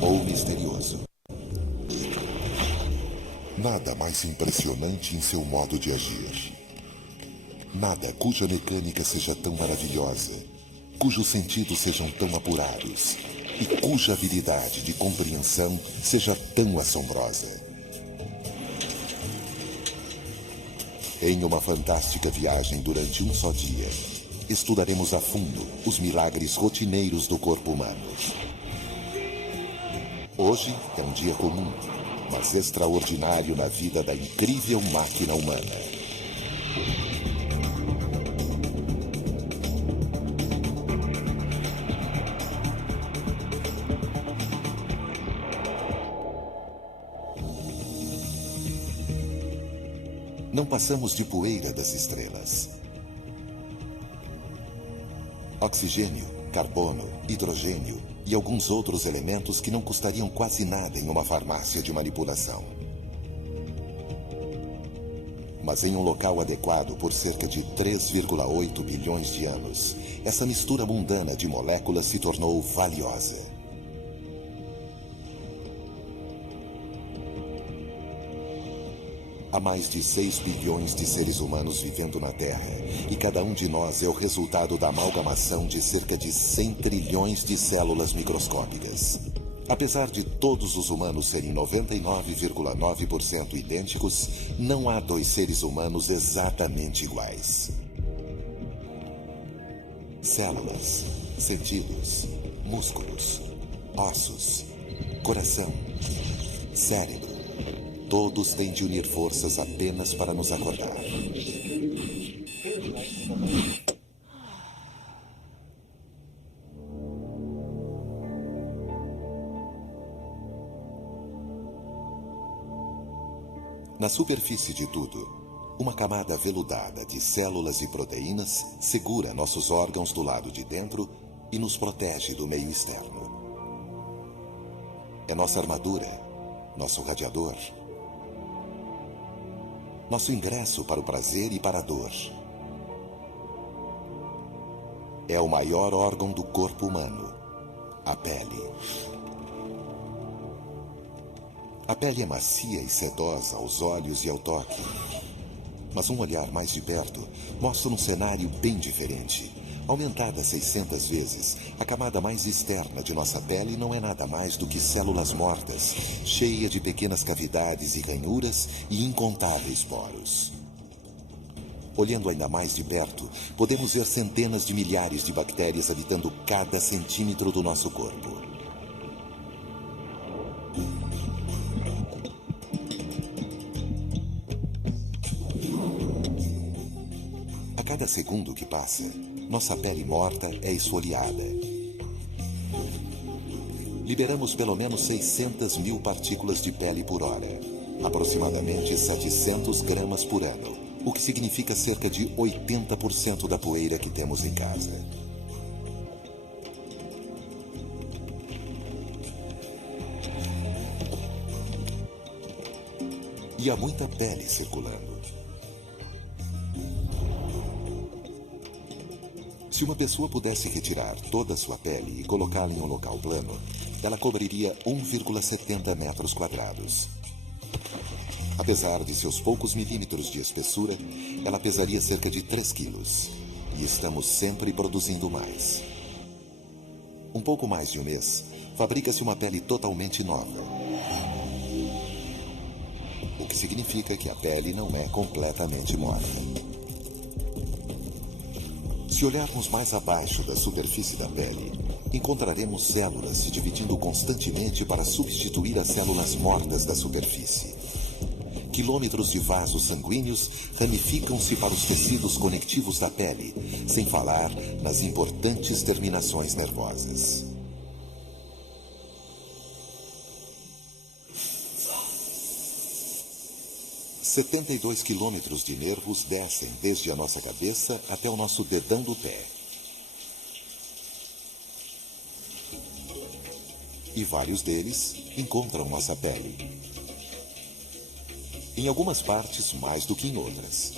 ou misterioso. Nada mais impressionante em seu modo de agir. Nada cuja mecânica seja tão maravilhosa, cujos sentidos sejam tão apurados e cuja habilidade de compreensão seja tão assombrosa. Em uma fantástica viagem durante um só dia, estudaremos a fundo os milagres rotineiros do corpo humano. Hoje é um dia comum, mas extraordinário na vida da incrível máquina humana. Não passamos de poeira das estrelas. Oxigênio, carbono, hidrogênio e alguns outros elementos que não custariam quase nada em uma farmácia de manipulação. Mas em um local adequado por cerca de 3,8 bilhões de anos, essa mistura mundana de moléculas se tornou valiosa. Há mais de 6 bilhões de seres humanos vivendo na Terra, e cada um de nós é o resultado da amalgamação de cerca de 100 trilhões de células microscópicas. Apesar de todos os humanos serem 99,9% idênticos, não há dois seres humanos exatamente iguais. Células, sentidos, músculos, ossos, coração, cérebro. Todos têm de unir forças apenas para nos acordar. Na superfície de tudo, uma camada veludada de células e proteínas segura nossos órgãos do lado de dentro e nos protege do meio externo. É nossa armadura, nosso radiador, nosso ingresso para o prazer e para a dor. É o maior órgão do corpo humano, a pele. A pele é macia e sedosa aos olhos e ao toque. Mas um olhar mais de perto mostra um cenário bem diferente. Aumentada 600 vezes, a camada mais externa de nossa pele não é nada mais do que células mortas, cheia de pequenas cavidades e ranhuras e incontáveis poros. Olhando ainda mais de perto, podemos ver centenas de milhares de bactérias habitando cada centímetro do nosso corpo. A cada segundo que passa, nossa pele morta é esfoliada. Liberamos pelo menos 600 mil partículas de pele por hora, aproximadamente 700 gramas por ano, o que significa cerca de 80% da poeira que temos em casa. E há muita pele circulando. Se uma pessoa pudesse retirar toda a sua pele e colocá-la em um local plano, ela cobriria 1,70 metros quadrados. Apesar de seus poucos milímetros de espessura, ela pesaria cerca de 3 quilos. E estamos sempre produzindo mais. Um pouco mais de um mês, fabrica-se uma pele totalmente nova. O que significa que a pele não é completamente morta. Se olharmos mais abaixo da superfície da pele, encontraremos células se dividindo constantemente para substituir as células mortas da superfície. Quilômetros de vasos sanguíneos ramificam-se para os tecidos conectivos da pele, sem falar nas importantes terminações nervosas. – 72 quilômetros de nervos descem desde a nossa cabeça até o nosso dedão do pé. E vários deles encontram nossa pele. Em algumas partes, mais do que em outras.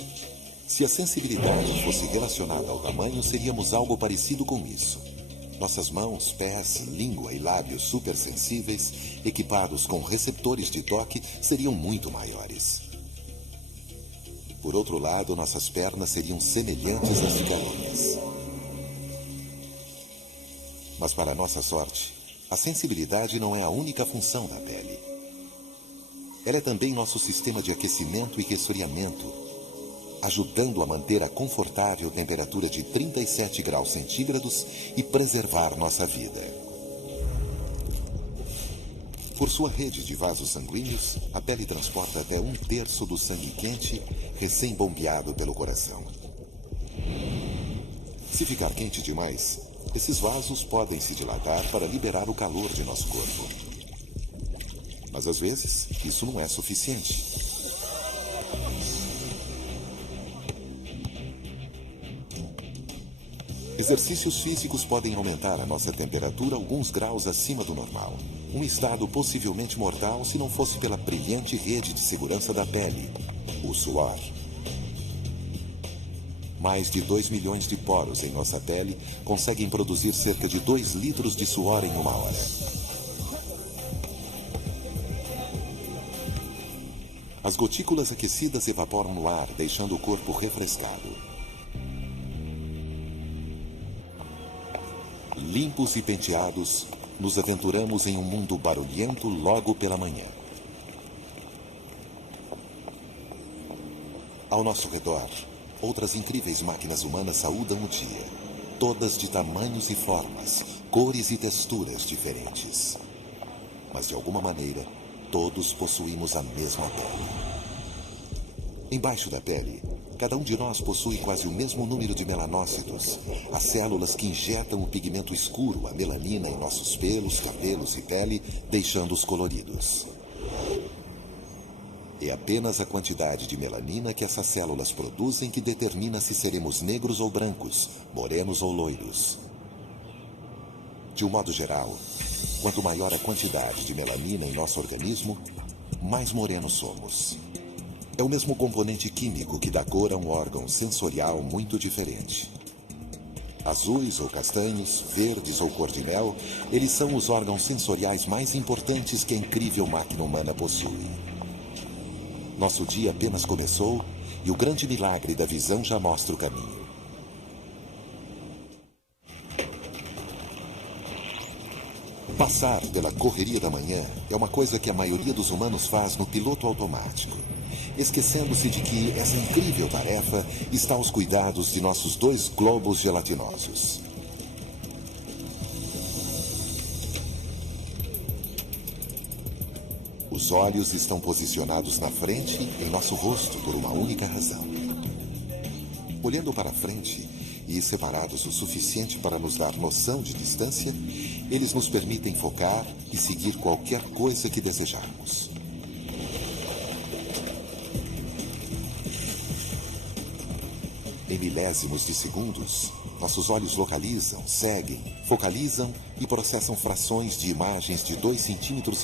Se a sensibilidade fosse relacionada ao tamanho, seríamos algo parecido com isso. Nossas mãos, pés, língua e lábios supersensíveis, equipados com receptores de toque, seriam muito maiores. Por outro lado, nossas pernas seriam semelhantes às de galinhas. Mas, para nossa sorte, a sensibilidade não é a única função da pele. Ela é também nosso sistema de aquecimento e resfriamento, ajudando a manter a confortável temperatura de 37 graus centígrados e preservar nossa vida. Por sua rede de vasos sanguíneos, a pele transporta até 1/3 do sangue quente, recém-bombeado pelo coração. Se ficar quente demais, esses vasos podem se dilatar para liberar o calor de nosso corpo. Mas às vezes, isso não é suficiente. Exercícios físicos podem aumentar a nossa temperatura alguns graus acima do normal. Um estado possivelmente mortal se não fosse pela brilhante rede de segurança da pele, o suor. Mais de 2 milhões de poros em nossa pele conseguem produzir cerca de 2 litros de suor em uma hora. As gotículas aquecidas evaporam no ar, deixando o corpo refrescado. Limpos e penteados, nos aventuramos em um mundo barulhento logo pela manhã. Ao nosso redor, outras incríveis máquinas humanas saúdam o dia, todas de tamanhos e formas, cores e texturas diferentes. Mas, de alguma maneira, todos possuímos a mesma pele. Embaixo da pele, cada um de nós possui quase o mesmo número de melanócitos, as células que injetam o pigmento escuro, a melanina, em nossos pelos, cabelos e pele, deixando-os coloridos. É apenas a quantidade de melanina que essas células produzem que determina se seremos negros ou brancos, morenos ou loiros. De um modo geral, quanto maior a quantidade de melanina em nosso organismo, mais morenos somos. É o mesmo componente químico que dá cor a um órgão sensorial muito diferente. Azuis ou castanhos, verdes ou cor de mel, eles são os órgãos sensoriais mais importantes que a incrível máquina humana possui. Nosso dia apenas começou e o grande milagre da visão já mostra o caminho. Passar pela correria da manhã é uma coisa que a maioria dos humanos faz no piloto automático, esquecendo-se de que essa incrível tarefa está aos cuidados de nossos 2 globos gelatinosos. Os olhos estão posicionados na frente em nosso rosto por uma única razão. Olhando para frente e separados o suficiente para nos dar noção de distância, eles nos permitem focar e seguir qualquer coisa que desejarmos. Em milésimos de segundos, nossos olhos localizam, seguem, focalizam e processam frações de imagens de 2,5 centímetros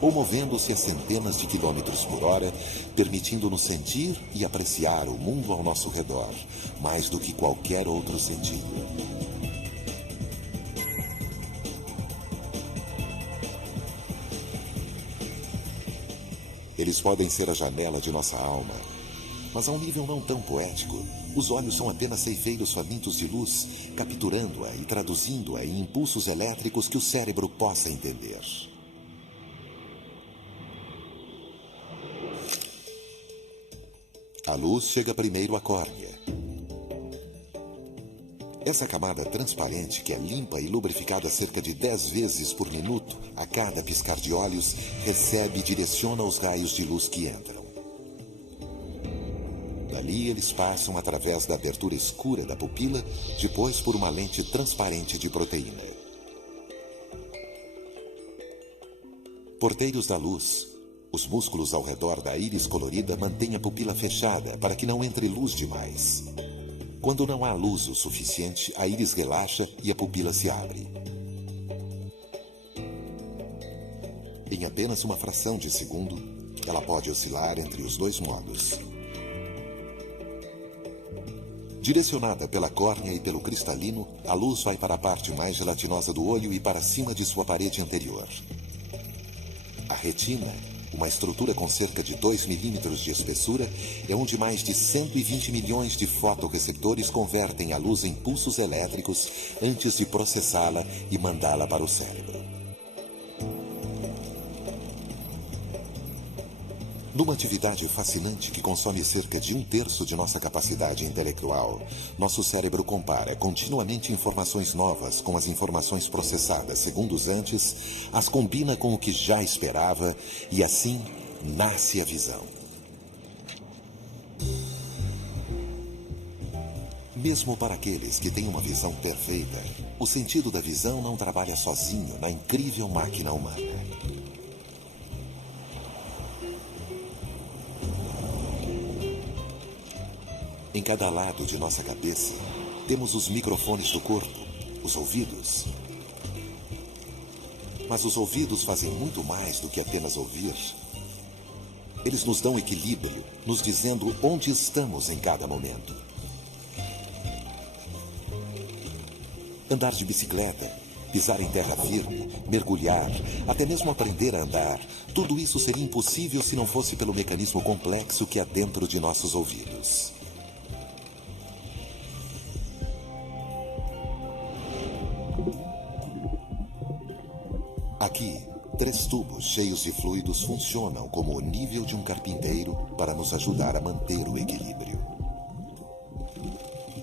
ou movendo-se a centenas de quilômetros por hora, permitindo-nos sentir e apreciar o mundo ao nosso redor, mais do que qualquer outro sentido. Eles podem ser a janela de nossa alma, mas a um nível não tão poético. Os olhos são apenas ceifeiros famintos de luz, capturando-a e traduzindo-a em impulsos elétricos que o cérebro possa entender. A luz chega primeiro à córnea. Essa camada transparente, que é limpa e lubrificada cerca de 10 vezes por minuto a cada piscar de olhos, recebe e direciona os raios de luz que entram. Dali eles passam através da abertura escura da pupila, depois por uma lente transparente de proteína. Porteiros da luz. Os músculos ao redor da íris colorida mantêm a pupila fechada para que não entre luz demais. Quando não há luz o suficiente, a íris relaxa e a pupila se abre. Em apenas uma fração de segundo, ela pode oscilar entre os 2 modos. Direcionada pela córnea e pelo cristalino, a luz vai para a parte mais gelatinosa do olho e para cima de sua parede anterior. A retina, uma estrutura com cerca de 2 milímetros de espessura, é onde mais de 120 milhões de fotorreceptores convertem a luz em pulsos elétricos antes de processá-la e mandá-la para o cérebro. Numa atividade fascinante que consome cerca de 1/3 de nossa capacidade intelectual, nosso cérebro compara continuamente informações novas com as informações processadas segundos antes, as combina com o que já esperava e assim nasce a visão. Mesmo para aqueles que têm uma visão perfeita, o sentido da visão não trabalha sozinho na incrível máquina humana. Em cada lado de nossa cabeça, temos os microfones do corpo, os ouvidos. Mas os ouvidos fazem muito mais do que apenas ouvir. Eles nos dão equilíbrio, nos dizendo onde estamos em cada momento. Andar de bicicleta, pisar em terra firme, mergulhar, até mesmo aprender a andar, tudo isso seria impossível se não fosse pelo mecanismo complexo que há dentro de nossos ouvidos. Aqui, 3 tubos cheios de fluidos funcionam como o nível de um carpinteiro para nos ajudar a manter o equilíbrio.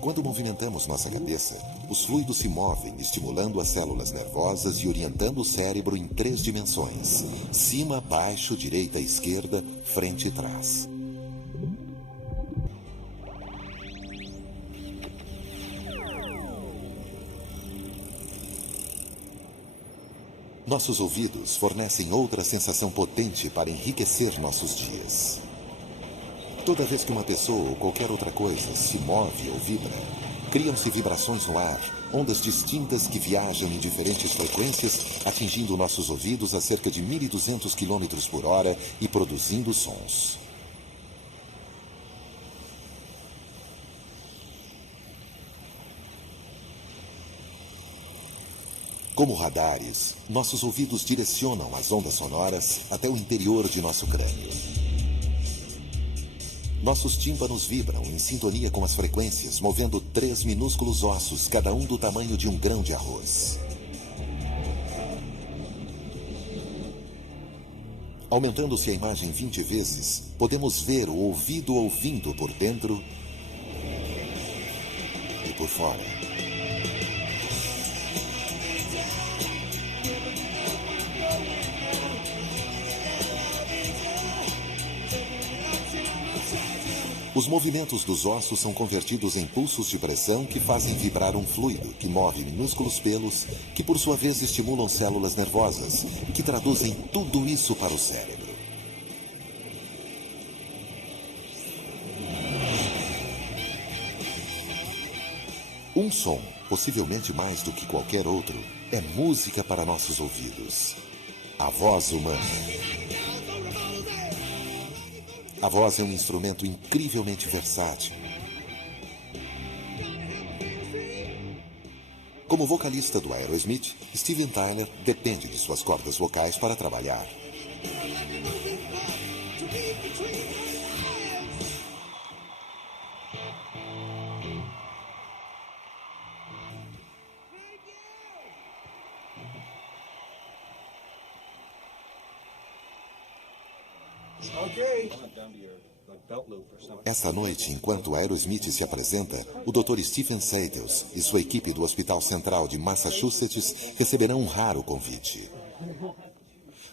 Quando movimentamos nossa cabeça, os fluidos se movem, estimulando as células nervosas e orientando o cérebro em 3 dimensões: cima, baixo, direita, esquerda, frente e trás. Nossos ouvidos fornecem outra sensação potente para enriquecer nossos dias. Toda vez que uma pessoa ou qualquer outra coisa se move ou vibra, criam-se vibrações no ar, ondas distintas que viajam em diferentes frequências, atingindo nossos ouvidos a cerca de 1.200 km por hora e produzindo sons. Como radares, nossos ouvidos direcionam as ondas sonoras até o interior de nosso crânio. Nossos tímpanos vibram em sintonia com as frequências, movendo 3 minúsculos ossos, cada um do tamanho de um grão de arroz. Aumentando-se a imagem 20 vezes, podemos ver o ouvido ouvindo por dentro e por fora. Os movimentos dos ossos são convertidos em pulsos de pressão que fazem vibrar um fluido que move minúsculos pelos, que por sua vez estimulam células nervosas, que traduzem tudo isso para o cérebro. Um som, possivelmente mais do que qualquer outro, é música para nossos ouvidos. A voz humana. A voz é um instrumento incrivelmente versátil. Como vocalista do Aerosmith, Steven Tyler depende de suas cordas vocais para trabalhar. Esta noite, enquanto Aerosmith se apresenta, o Dr. Stephen Seitels e sua equipe do Hospital Central de Massachusetts receberão um raro convite.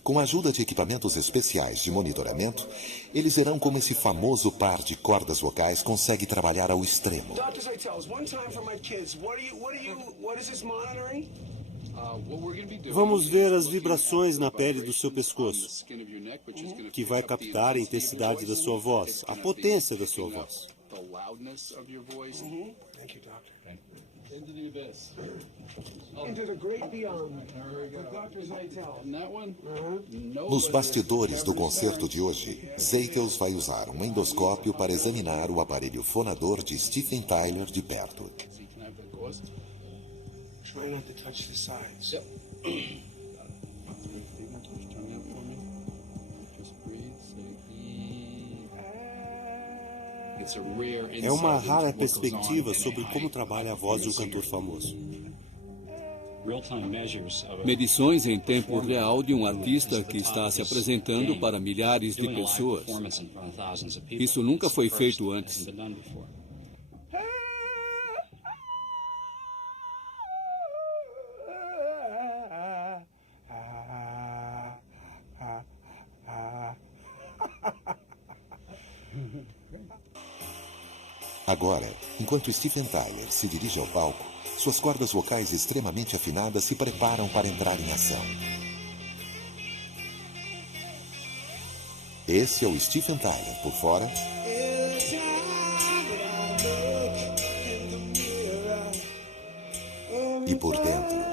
Com a ajuda de equipamentos especiais de monitoramento, eles verão como esse famoso par de cordas vocais consegue trabalhar ao extremo. Vamos ver as vibrações na pele do seu pescoço, que vai captar a intensidade da sua voz, a potência da sua voz. Nos bastidores do concerto de hoje, Zeitels vai usar um endoscópio para examinar o aparelho fonador de Steven Tyler de perto. Try not to touch the sides. É uma rara perspectiva sobre como trabalha a voz de um cantor famoso. Medições em tempo real de um artista que está se apresentando para milhares de pessoas. Isso nunca foi feito antes. Agora, enquanto Steven Tyler se dirige ao palco, suas cordas vocais extremamente afinadas se preparam para entrar em ação. Esse é o Steven Tyler por fora e por dentro.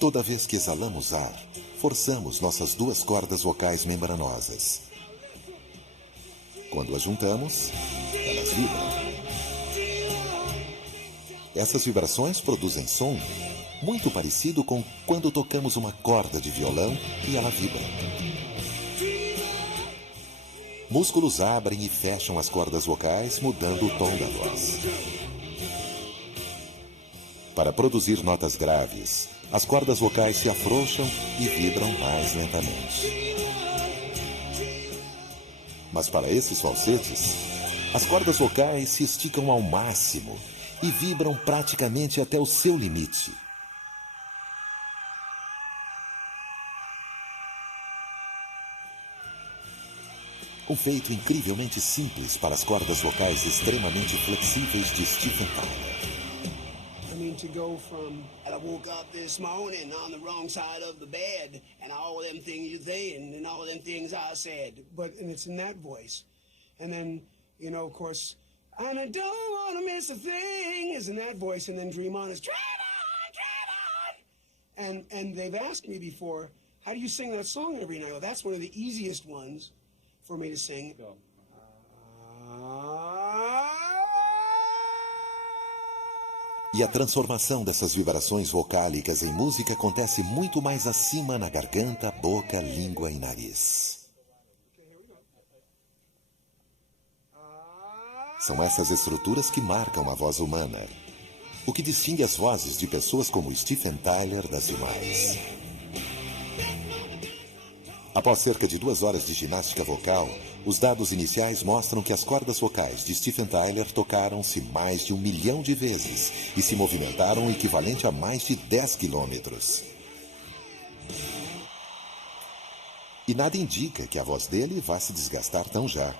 Toda vez que exalamos ar, forçamos nossas duas cordas vocais membranosas. Quando as juntamos, elas vibram. Essas vibrações produzem som muito parecido com quando tocamos uma corda de violão e ela vibra. Músculos abrem e fecham as cordas vocais, mudando o tom da voz. Para produzir notas graves, as cordas vocais se afrouxam e vibram mais lentamente. Mas para esses falsetes, as cordas vocais se esticam ao máximo e vibram praticamente até o seu limite. Um feito incrivelmente simples para as cordas vocais extremamente flexíveis de Steven Tyler. To go from, I woke up this morning on the wrong side of the bed, and all them things you saying, and all them things I said. And it's in that voice. And then, you know, of course, and I don't want to miss a thing, is in that voice. And then Dream On is, Dream On! And they've asked me before, how do you sing that song every night? Well, that's one of the easiest ones for me to sing. Go. E a transformação dessas vibrações vocálicas em música acontece muito mais acima na garganta, boca, língua e nariz. São essas estruturas que marcam a voz humana, o que distingue as vozes de pessoas como Steven Tyler das demais. Após cerca de 2 horas de ginástica vocal, os dados iniciais mostram que as cordas vocais de Steven Tyler tocaram-se mais de 1 milhão de vezes e se movimentaram o equivalente a mais de 10 quilômetros. E nada indica que a voz dele vá se desgastar tão já.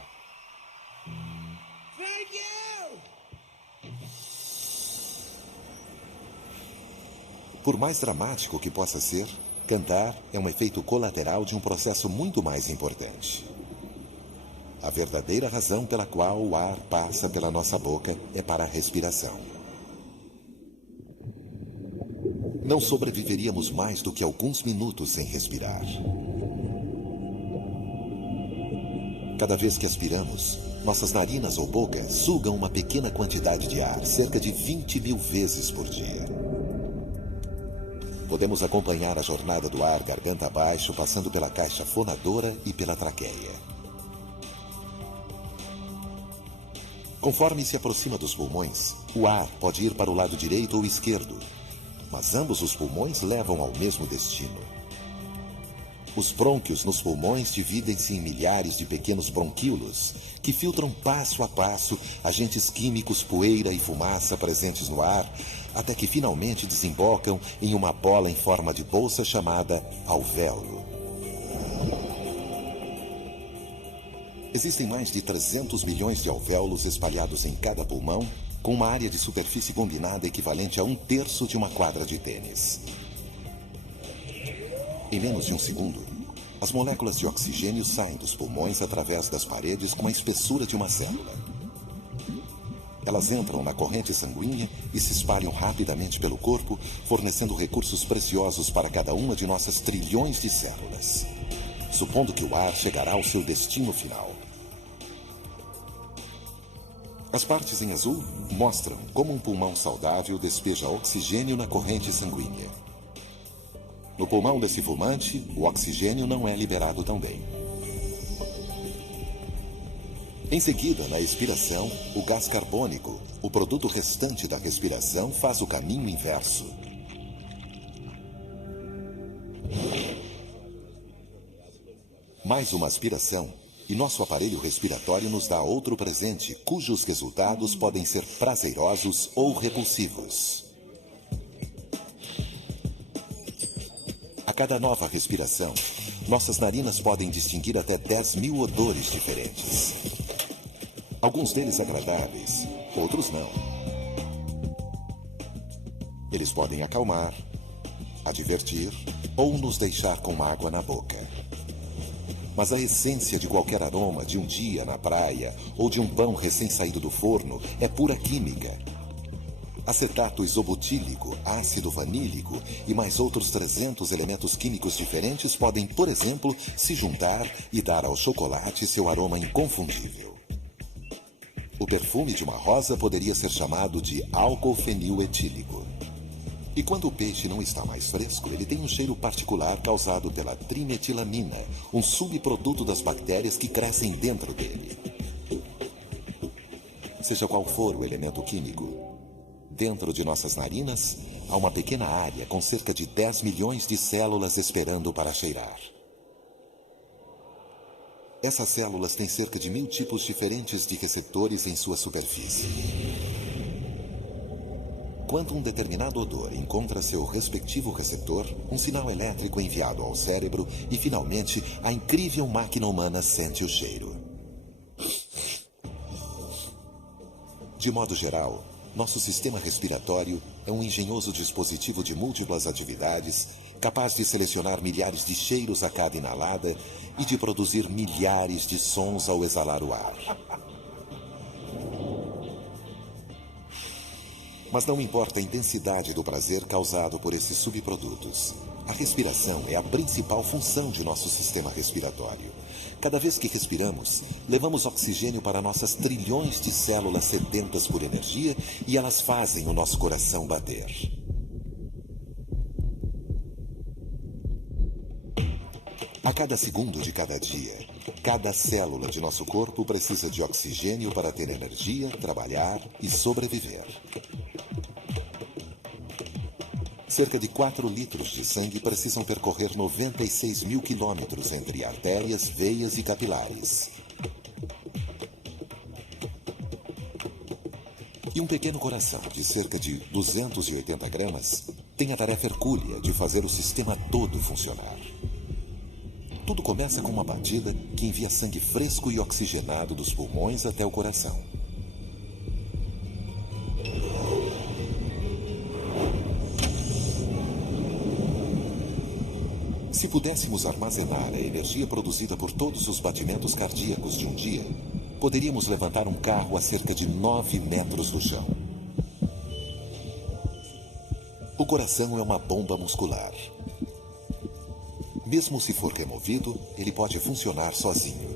Por mais dramático que possa ser, cantar é um efeito colateral de um processo muito mais importante. A verdadeira razão pela qual o ar passa pela nossa boca é para a respiração. Não sobreviveríamos mais do que alguns minutos sem respirar. Cada vez que aspiramos, nossas narinas ou boca sugam uma pequena quantidade de ar, cerca de 20.000 vezes por dia. Podemos acompanhar a jornada do ar garganta abaixo, passando pela caixa fonadora e pela traqueia. Conforme se aproxima dos pulmões, o ar pode ir para o lado direito ou esquerdo, mas ambos os pulmões levam ao mesmo destino. Os brônquios nos pulmões dividem-se em milhares de pequenos bronquíolos, que filtram passo a passo agentes químicos, poeira e fumaça presentes no ar, até que finalmente desembocam em uma bola em forma de bolsa chamada alvéolo. Existem mais de 300 milhões de alvéolos espalhados em cada pulmão, com uma área de superfície combinada equivalente a 1/3 de uma quadra de tênis. Em menos de um segundo, As moléculas de oxigênio saem dos pulmões através das paredes com a espessura de uma célula. Elas entram na corrente sanguínea e se espalham rapidamente pelo corpo, fornecendo recursos preciosos para cada uma de nossas trilhões de células, supondo que o ar chegará ao seu destino final. As partes em azul mostram como um pulmão saudável despeja oxigênio na corrente sanguínea. No pulmão desse fumante, o oxigênio não é liberado tão bem. Em seguida, na expiração, o gás carbônico, o produto restante da respiração, faz o caminho inverso. Mais uma aspiração, e nosso aparelho respiratório nos dá outro presente, cujos resultados podem ser prazerosos ou repulsivos. A cada nova respiração, nossas narinas podem distinguir até 10.000 odores diferentes. Alguns deles agradáveis, outros não. Eles podem acalmar, advertir ou nos deixar com água na boca. Mas a essência de qualquer aroma de um dia na praia ou de um pão recém-saído do forno é pura química. Acetato isobutílico, ácido vanílico e mais outros 300 elementos químicos diferentes podem, por exemplo, se juntar e dar ao chocolate seu aroma inconfundível. O perfume de uma rosa poderia ser chamado de álcool feniletílico. E quando o peixe não está mais fresco, ele tem um cheiro particular causado pela trimetilamina, um subproduto das bactérias que crescem dentro dele. Seja qual for o elemento químico, dentro de nossas narinas há uma pequena área com cerca de 10 milhões de células esperando para cheirar. Essas células têm cerca de 1000 tipos diferentes de receptores em sua superfície. Quando um determinado odor encontra seu respectivo receptor, um sinal elétrico é enviado ao cérebro e, finalmente, a incrível máquina humana sente o cheiro. De modo geral, nosso sistema respiratório é um engenhoso dispositivo de múltiplas atividades, capaz de selecionar milhares de cheiros a cada inalada e de produzir milhares de sons ao exalar o ar. Mas não importa a intensidade do prazer causado por esses subprodutos. A respiração é a principal função de nosso sistema respiratório. Cada vez que respiramos, levamos oxigênio para nossas trilhões de células sedentas por energia e elas fazem o nosso coração bater. A cada segundo de cada dia, cada célula de nosso corpo precisa de oxigênio para ter energia, trabalhar e sobreviver. Cerca de 4 litros de sangue precisam percorrer 96 mil quilômetros entre artérias, veias e capilares. E um pequeno coração de cerca de 280 gramas tem a tarefa hercúlea de fazer o sistema todo funcionar. Tudo começa com uma batida que envia sangue fresco e oxigenado dos pulmões até o coração. Se pudéssemos armazenar a energia produzida por todos os batimentos cardíacos de um dia, poderíamos levantar um carro a cerca de 9 metros do chão. O coração é uma bomba muscular. Mesmo se for removido, ele pode funcionar sozinho.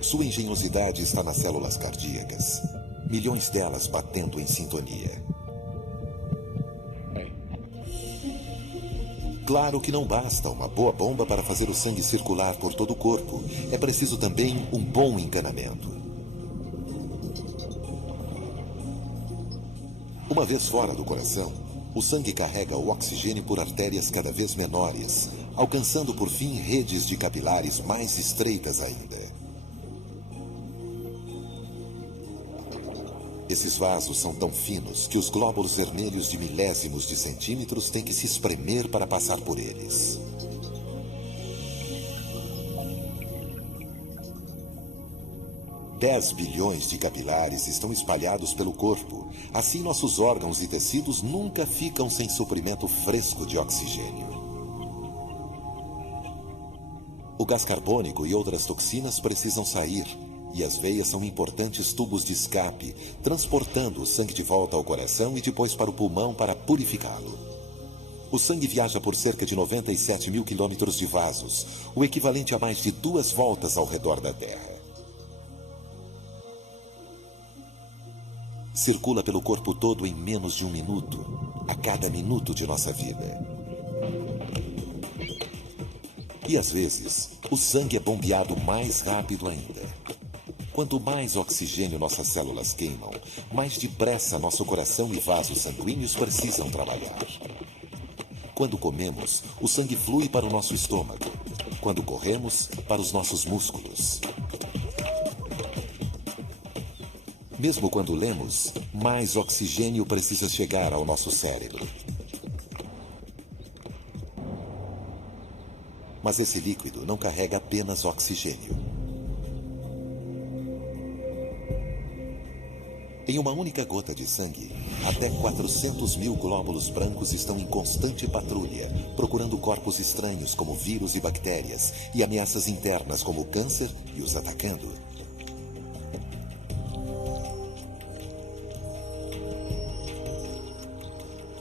Sua engenhosidade está nas células cardíacas, milhões delas batendo em sintonia. Claro que não basta uma boa bomba para fazer o sangue circular por todo o corpo. É preciso também um bom encanamento. Uma vez fora do coração, o sangue carrega o oxigênio por artérias cada vez menores, alcançando por fim redes de capilares mais estreitas ainda. Esses vasos são tão finos que os glóbulos vermelhos de milésimos de centímetros têm que se espremer para passar por eles. Dez bilhões de capilares estão espalhados pelo corpo. Assim, nossos órgãos e tecidos nunca ficam sem suprimento fresco de oxigênio. O gás carbônico e outras toxinas precisam sair, e as veias são importantes tubos de escape, transportando o sangue de volta ao coração e depois para o pulmão para purificá-lo. O sangue viaja por cerca de 97 mil quilômetros de vasos, o equivalente a mais de 2 voltas ao redor da Terra. Circula pelo corpo todo em menos de 1 minuto, a cada minuto de nossa vida. E às vezes, o sangue é bombeado mais rápido ainda. Quanto mais oxigênio nossas células queimam, mais depressa nosso coração e vasos sanguíneos precisam trabalhar. Quando comemos, o sangue flui para o nosso estômago. Quando corremos, para os nossos músculos. Mesmo quando lemos, mais oxigênio precisa chegar ao nosso cérebro. Mas esse líquido não carrega apenas oxigênio. Em uma única gota de sangue, até 400 mil glóbulos brancos estão em constante patrulha, procurando corpos estranhos como vírus e bactérias e ameaças internas como o câncer e os atacando.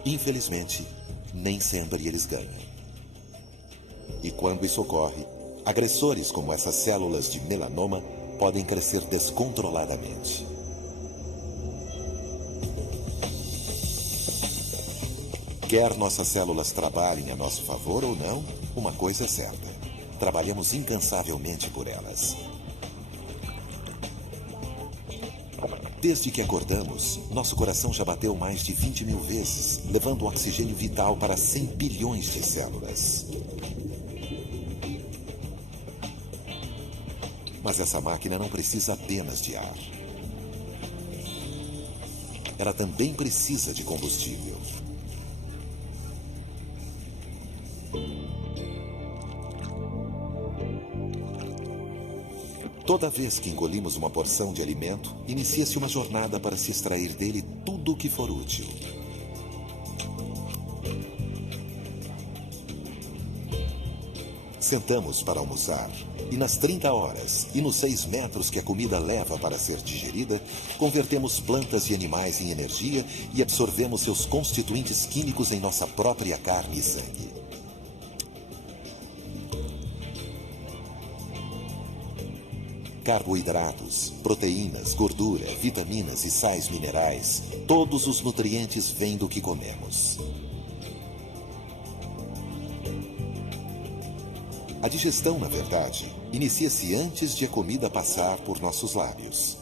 Infelizmente, nem sempre eles ganham. E quando isso ocorre, agressores como essas células de melanoma podem crescer descontroladamente. Quer nossas células trabalhem a nosso favor ou não, uma coisa é certa: trabalhamos incansavelmente por elas. Desde que acordamos, nosso coração já bateu mais de 20 mil vezes, levando o oxigênio vital para 100 bilhões de células. Mas essa máquina não precisa apenas de ar. Ela também precisa de combustível. Toda vez que engolimos uma porção de alimento, inicia-se uma jornada para se extrair dele tudo o que for útil. Sentamos para almoçar, e nas 30 horas e nos 6 metros que a comida leva para ser digerida, convertemos plantas e animais em energia e absorvemos seus constituintes químicos em nossa própria carne e sangue. Carboidratos, proteínas, gordura, vitaminas e sais minerais, todos os nutrientes vêm do que comemos. A digestão, na verdade, inicia-se antes de a comida passar por nossos lábios.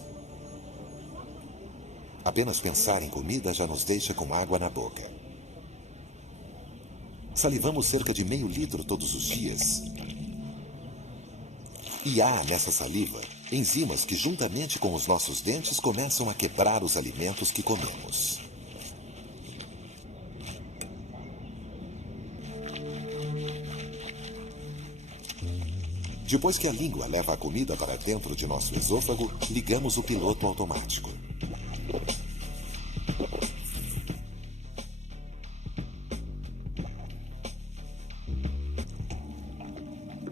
Apenas pensar em comida já nos deixa com água na boca. Salivamos cerca de meio litro todos os dias. E há nessa saliva enzimas que, juntamente com os nossos dentes, começam a quebrar os alimentos que comemos. Depois que a língua leva a comida para dentro de nosso esôfago, ligamos o piloto automático.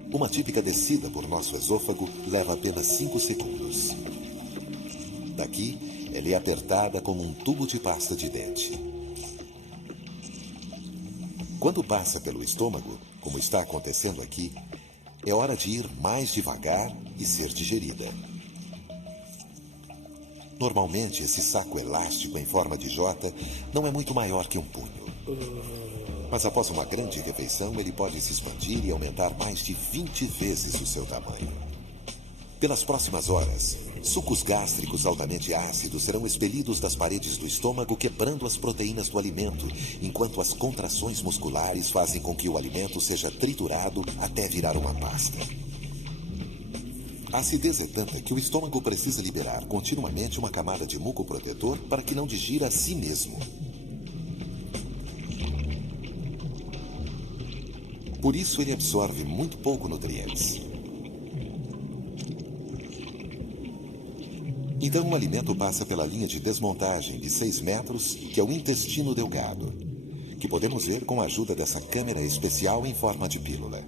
Uma típica descida por nosso esôfago leva apenas 5 segundos. Daqui, ela é apertada como um tubo de pasta de dente. Quando passa pelo estômago, como está acontecendo aqui, é hora de ir mais devagar e ser digerida. Normalmente, esse saco elástico em forma de J não é muito maior que um punho. Mas após uma grande refeição, ele pode se expandir e aumentar mais de 20 vezes o seu tamanho. Pelas próximas horas, sucos gástricos altamente ácidos serão expelidos das paredes do estômago, quebrando as proteínas do alimento, enquanto as contrações musculares fazem com que o alimento seja triturado até virar uma pasta. A acidez é tanta que o estômago precisa liberar continuamente uma camada de muco protetor para que não digira a si mesmo. Por isso, ele absorve muito pouco nutrientes. Então, o alimento passa pela linha de desmontagem de 6 metros, que é o intestino delgado, que podemos ver com a ajuda dessa câmera especial em forma de pílula.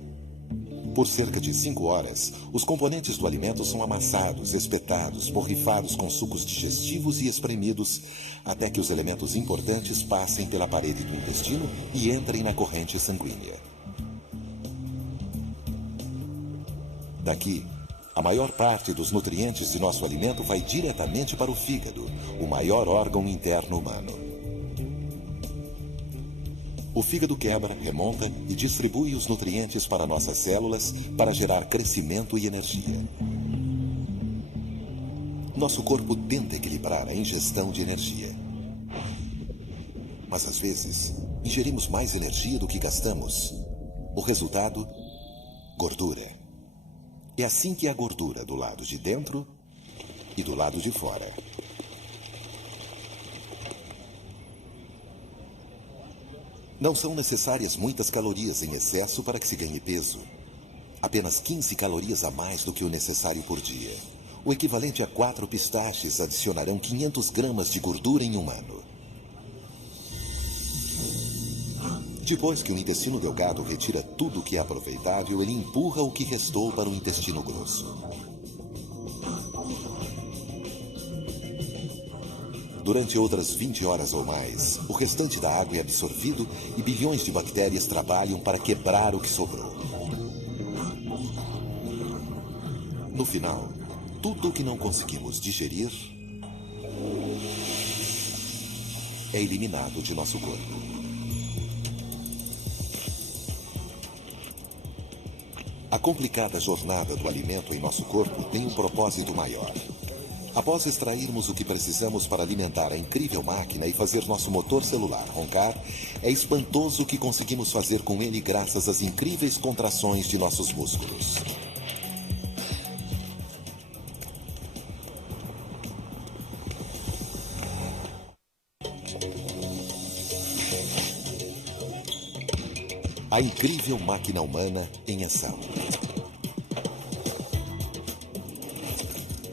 Por cerca de 5 horas, os componentes do alimento são amassados, espetados, borrifados com sucos digestivos e espremidos, até que os elementos importantes passem pela parede do intestino e entrem na corrente sanguínea. Daqui, a maior parte dos nutrientes de nosso alimento vai diretamente para o fígado, o maior órgão interno humano. O fígado quebra, remonta e distribui os nutrientes para nossas células para gerar crescimento e energia. Nosso corpo tenta equilibrar a ingestão de energia. Mas às vezes, ingerimos mais energia do que gastamos. O resultado? Gordura. É assim que há gordura do lado de dentro e do lado de fora. Não são necessárias muitas calorias em excesso para que se ganhe peso. Apenas 15 calorias a mais do que o necessário por dia. O equivalente a 4 pistaches adicionarão 500 gramas de gordura em um ano. Depois que o intestino delgado retira tudo o que é aproveitável, ele empurra o que restou para o intestino grosso. Durante outras 20 horas ou mais, o restante da água é absorvido e bilhões de bactérias trabalham para quebrar o que sobrou. No final, tudo o que não conseguimos digerir é eliminado de nosso corpo. A complicada jornada do alimento em nosso corpo tem um propósito maior. Após extrairmos o que precisamos para alimentar a incrível máquina e fazer nosso motor celular roncar, é espantoso o que conseguimos fazer com ele graças às incríveis contrações de nossos músculos. A incrível máquina humana em ação.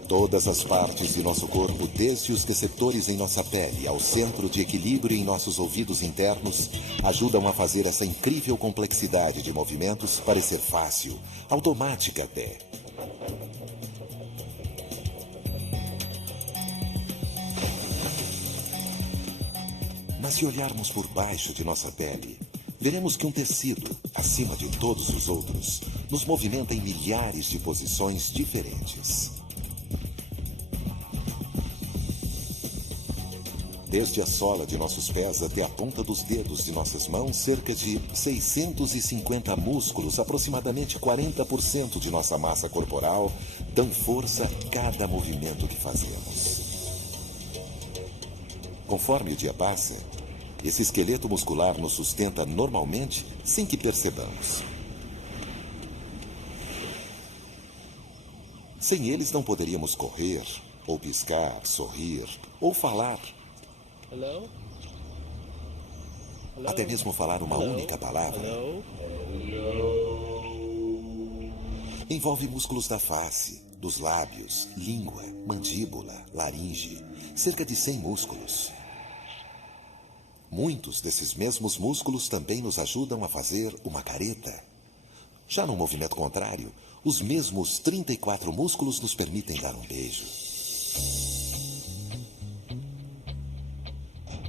Todas as partes de nosso corpo, desde os receptores em nossa pele ao centro de equilíbrio em nossos ouvidos internos, ajudam a fazer essa incrível complexidade de movimentos parecer fácil, automática até. Mas se olharmos por baixo de nossa pele, veremos que um tecido, acima de todos os outros, nos movimenta em milhares de posições diferentes. Desde a sola de nossos pés até a ponta dos dedos de nossas mãos, cerca de 650 músculos, aproximadamente 40% de nossa massa corporal, dão força a cada movimento que fazemos. Conforme o dia passa, esse esqueleto muscular nos sustenta normalmente sem que percebamos. Sem eles não poderíamos correr, ou piscar, sorrir, ou falar. Hello? Hello? Até mesmo falar uma única palavra. Hello? Envolve músculos da face, dos lábios, língua, mandíbula, laringe, cerca de 100 músculos. Muitos desses mesmos músculos também nos ajudam a fazer uma careta. Já no movimento contrário, os mesmos 34 músculos nos permitem dar um beijo.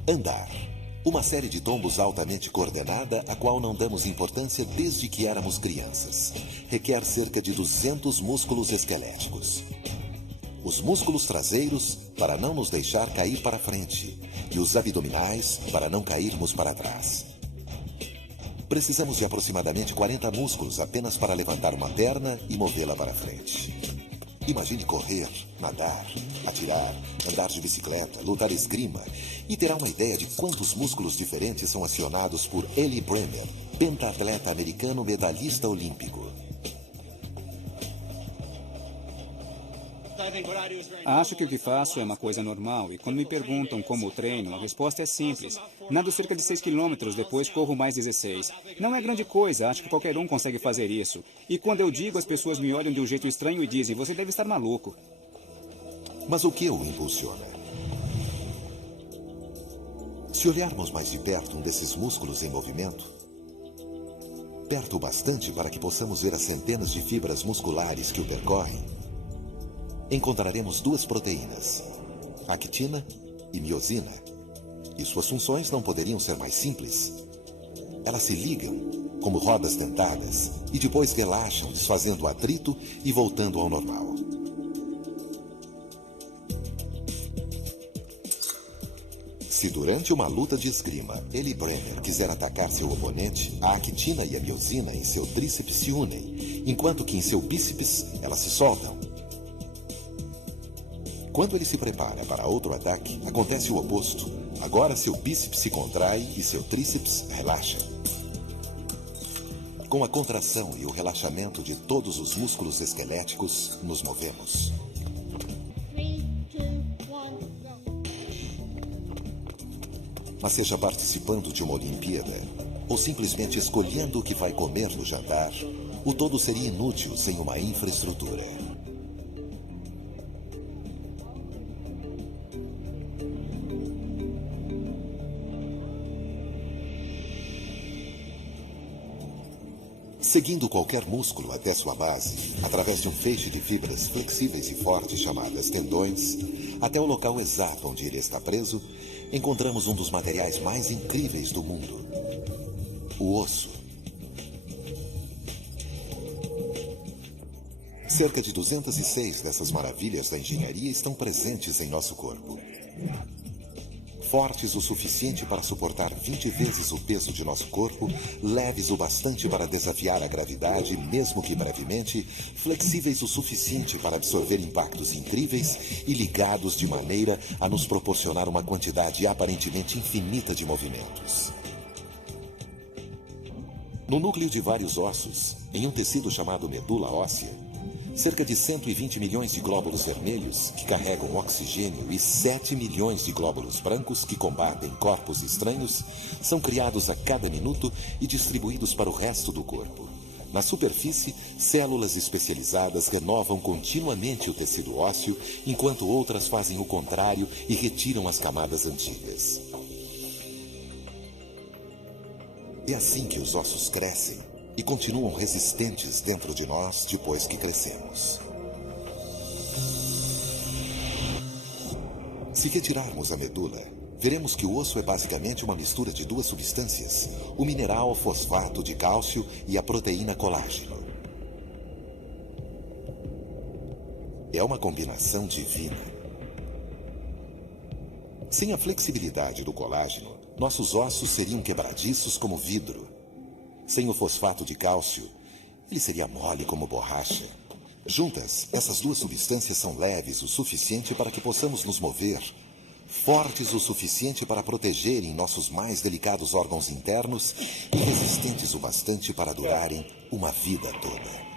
Andar. Uma série de tombos altamente coordenada, a qual não damos importância desde que éramos crianças. Requer cerca de 200 músculos esqueléticos. Os músculos traseiros, para não nos deixar cair para frente, e os abdominais, para não cairmos para trás. Precisamos de aproximadamente 40 músculos apenas para levantar uma perna e movê-la para frente. Imagine correr, nadar, atirar, andar de bicicleta, lutar esgrima e terá uma ideia de quantos músculos diferentes são acionados por Eli Brenner, pentatleta americano medalhista olímpico. Acho que o que faço é uma coisa normal e quando me perguntam como treino, a resposta é simples. Nado cerca de 6 quilômetros, depois corro mais 16. Não é grande coisa, acho que qualquer um consegue fazer isso. E quando eu digo, as pessoas me olham de um jeito estranho e dizem, você deve estar maluco. Mas o que o impulsiona? Se olharmos mais de perto um desses músculos em movimento, perto o bastante para que possamos ver as centenas de fibras musculares que o percorrem, encontraremos duas proteínas, actina e miosina. E suas funções não poderiam ser mais simples. Elas se ligam, como rodas dentadas, e depois relaxam, desfazendo o atrito e voltando ao normal. Se durante uma luta de esgrima, ele e Brenner quiser atacar seu oponente, a actina e a miosina em seu tríceps se unem, enquanto que em seu bíceps elas se soltam. Quando ele se prepara para outro ataque, acontece o oposto. Agora seu bíceps se contrai e seu tríceps relaxa. Com a contração e o relaxamento de todos os músculos esqueléticos, nos movemos. 3, 2, 1, go. Mas seja participando de uma Olimpíada, ou simplesmente escolhendo o que vai comer no jantar, o todo seria inútil sem uma infraestrutura. Seguindo qualquer músculo até sua base, através de um feixe de fibras flexíveis e fortes chamadas tendões, até o local exato onde ele está preso, encontramos um dos materiais mais incríveis do mundo: o osso. Cerca de 206 dessas maravilhas da engenharia estão presentes em nosso corpo. Fortes o suficiente para suportar 20 vezes o peso de nosso corpo, leves o bastante para desafiar a gravidade, mesmo que brevemente, flexíveis o suficiente para absorver impactos incríveis e ligados de maneira a nos proporcionar uma quantidade aparentemente infinita de movimentos. No núcleo de vários ossos, em um tecido chamado medula óssea, cerca de 120 milhões de glóbulos vermelhos que carregam oxigênio e 7 milhões de glóbulos brancos que combatem corpos estranhos são criados a cada minuto e distribuídos para o resto do corpo. Na superfície, células especializadas renovam continuamente o tecido ósseo, enquanto outras fazem o contrário e retiram as camadas antigas. É assim que os ossos crescem e continuam resistentes dentro de nós depois que crescemos. Se retirarmos a medula, veremos que o osso é basicamente uma mistura de duas substâncias, o mineral fosfato de cálcio e a proteína colágeno. É uma combinação divina. Sem a flexibilidade do colágeno, nossos ossos seriam quebradiços como vidro. Sem o fosfato de cálcio, ele seria mole como borracha. Juntas, essas duas substâncias são leves o suficiente para que possamos nos mover, fortes o suficiente para protegerem nossos mais delicados órgãos internos e resistentes o bastante para durarem uma vida toda.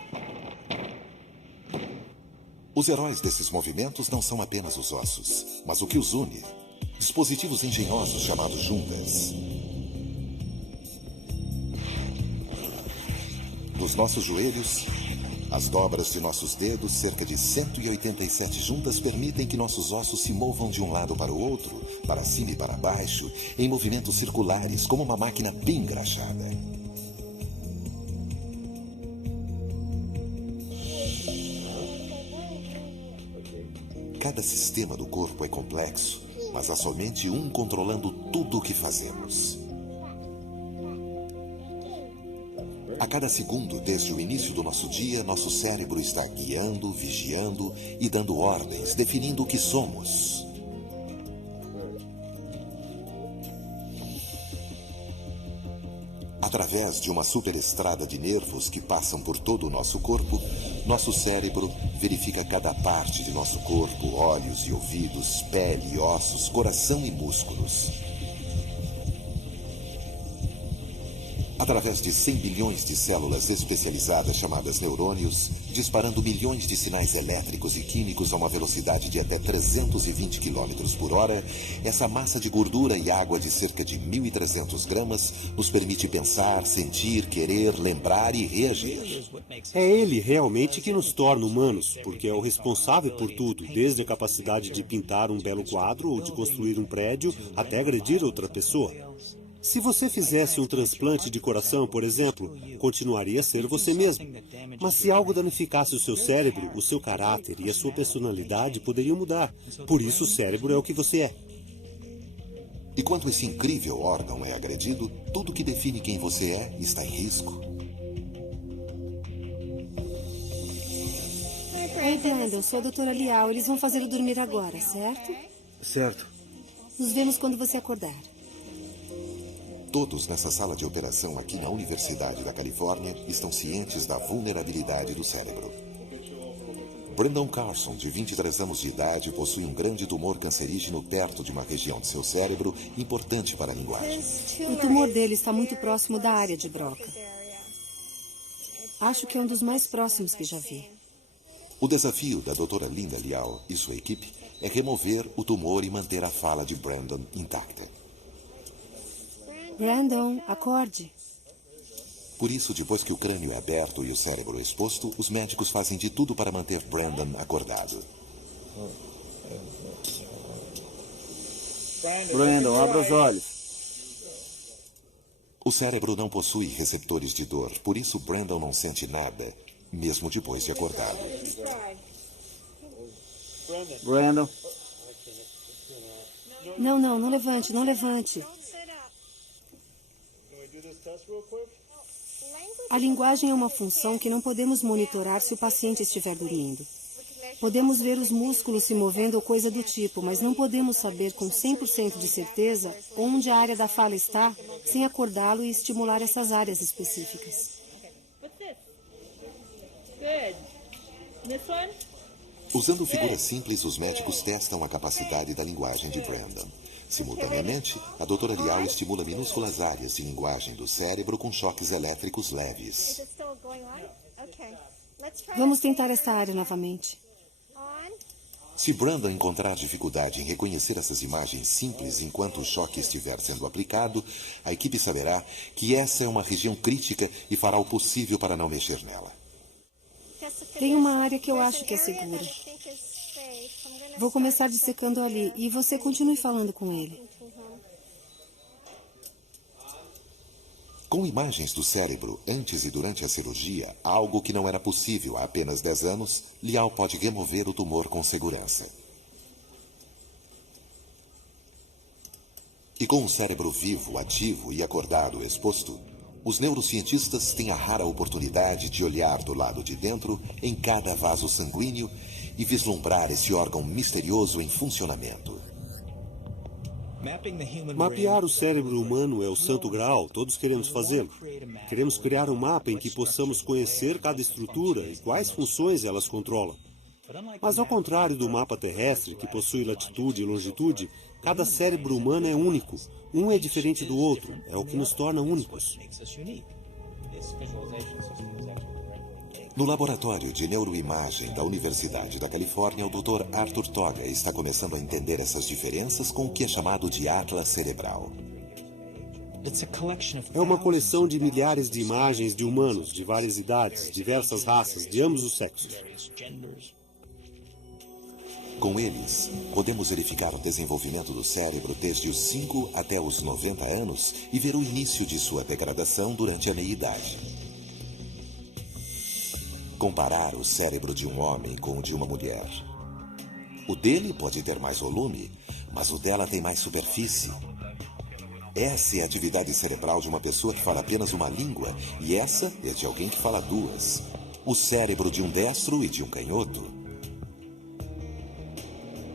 Os heróis desses movimentos não são apenas os ossos, mas o que os une: dispositivos engenhosos chamados juntas. Dos nossos joelhos, as dobras de nossos dedos, cerca de 187 juntas, permitem que nossos ossos se movam de um lado para o outro, para cima e para baixo, em movimentos circulares, como uma máquina bem engraxada. Cada sistema do corpo é complexo, mas há somente um controlando tudo o que fazemos. A cada segundo, desde o início do nosso dia, nosso cérebro está guiando, vigiando e dando ordens, definindo o que somos. Através de uma superestrada de nervos que passam por todo o nosso corpo, nosso cérebro verifica cada parte de nosso corpo: olhos e ouvidos, pele, ossos, coração e músculos. Através de 100 bilhões de células especializadas chamadas neurônios, disparando milhões de sinais elétricos e químicos a uma velocidade de até 320 km por hora, essa massa de gordura e água de cerca de 1.300 gramas nos permite pensar, sentir, querer, lembrar e reagir. É ele realmente que nos torna humanos, porque é o responsável por tudo, desde a capacidade de pintar um belo quadro ou de construir um prédio até agredir outra pessoa. Se você fizesse um transplante de coração, por exemplo, continuaria a ser você mesmo. Mas se algo danificasse o seu cérebro, o seu caráter e a sua personalidade poderiam mudar. Por isso, o cérebro é o que você é. E quando esse incrível órgão é agredido, tudo que define quem você é está em risco. Oi, Brandon, sou a doutora Liao. Eles vão fazê-lo dormir agora, certo? Certo. Nos vemos quando você acordar. Todos nessa sala de operação aqui na Universidade da Califórnia estão cientes da vulnerabilidade do cérebro. Brandon Carson, de 23 anos de idade, possui um grande tumor cancerígeno perto de uma região de seu cérebro importante para a linguagem. O tumor dele está muito próximo da área de Broca. Acho que é um dos mais próximos que já vi. O desafio da doutora Linda Liao e sua equipe é remover o tumor e manter a fala de Brandon intacta. Brandon, acorde. Por isso, depois que o crânio é aberto e o cérebro exposto, os médicos fazem de tudo para manter Brandon acordado. Brandon, abra os olhos. O cérebro não possui receptores de dor, por isso Brandon não sente nada, mesmo depois de acordado. Brandon. Não levante, não levante. A linguagem é uma função que não podemos monitorar se o paciente estiver dormindo. Podemos ver os músculos se movendo ou coisa do tipo, mas não podemos saber com 100% de certeza onde a área da fala está sem acordá-lo e estimular essas áreas específicas. Usando figuras simples, os médicos testam a capacidade da linguagem de Brandon. Simultaneamente, a doutora Liao estimula minúsculas áreas de linguagem do cérebro com choques elétricos leves. Vamos tentar esta área novamente. Se Brandon encontrar dificuldade em reconhecer essas imagens simples enquanto o choque estiver sendo aplicado, a equipe saberá que essa é uma região crítica e fará o possível para não mexer nela. Tem uma área que eu acho que é segura. Vou começar dissecando ali e você continue falando com ele. Com imagens do cérebro antes e durante a cirurgia, algo que não era possível há apenas 10 anos, Liao pode remover o tumor com segurança. E com o cérebro vivo, ativo e acordado exposto, os neurocientistas têm a rara oportunidade de olhar do lado de dentro em cada vaso sanguíneo e vislumbrar esse órgão misterioso em funcionamento. Mapear o cérebro humano é o santo graal, todos queremos fazê-lo. Queremos criar um mapa em que possamos conhecer cada estrutura e quais funções elas controlam. Mas ao contrário do mapa terrestre, que possui latitude e longitude, cada cérebro humano é único. Um é diferente do outro, é o que nos torna únicos. No laboratório de neuroimagem da Universidade da Califórnia, o Dr. Arthur Toga está começando a entender essas diferenças com o que é chamado de atlas cerebral. É uma coleção de milhares de imagens de humanos, de várias idades, diversas raças, de ambos os sexos. Com eles, podemos verificar o desenvolvimento do cérebro desde os 5 até os 90 anos e ver o início de sua degradação durante a meia-idade. Comparar o cérebro de um homem com o de uma mulher. O dele pode ter mais volume, mas o dela tem mais superfície. Essa é a atividade cerebral de uma pessoa que fala apenas uma língua, e essa é de alguém que fala duas. O cérebro de um destro e de um canhoto.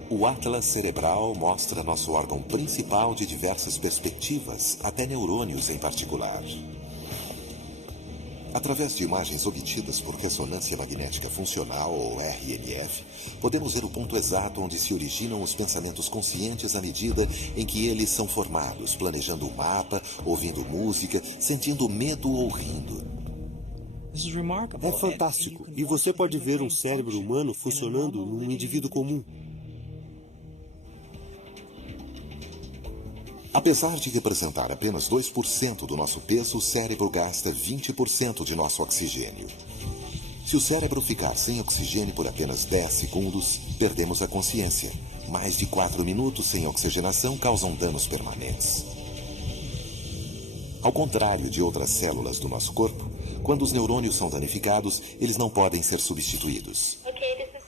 O Atlas Cerebral mostra nosso órgão principal de diversas perspectivas, até neurônios em particular. Através de imagens obtidas por ressonância magnética funcional, ou RNF, podemos ver o ponto exato onde se originam os pensamentos conscientes à medida em que eles são formados, planejando o mapa, ouvindo música, sentindo medo ou rindo. É fantástico, e você pode ver um cérebro humano funcionando num indivíduo comum. Apesar de representar apenas 2% do nosso peso, o cérebro gasta 20% de nosso oxigênio. Se o cérebro ficar sem oxigênio por apenas 10 segundos, perdemos a consciência. Mais de 4 minutos sem oxigenação causam danos permanentes. Ao contrário de outras células do nosso corpo, quando os neurônios são danificados, eles não podem ser substituídos.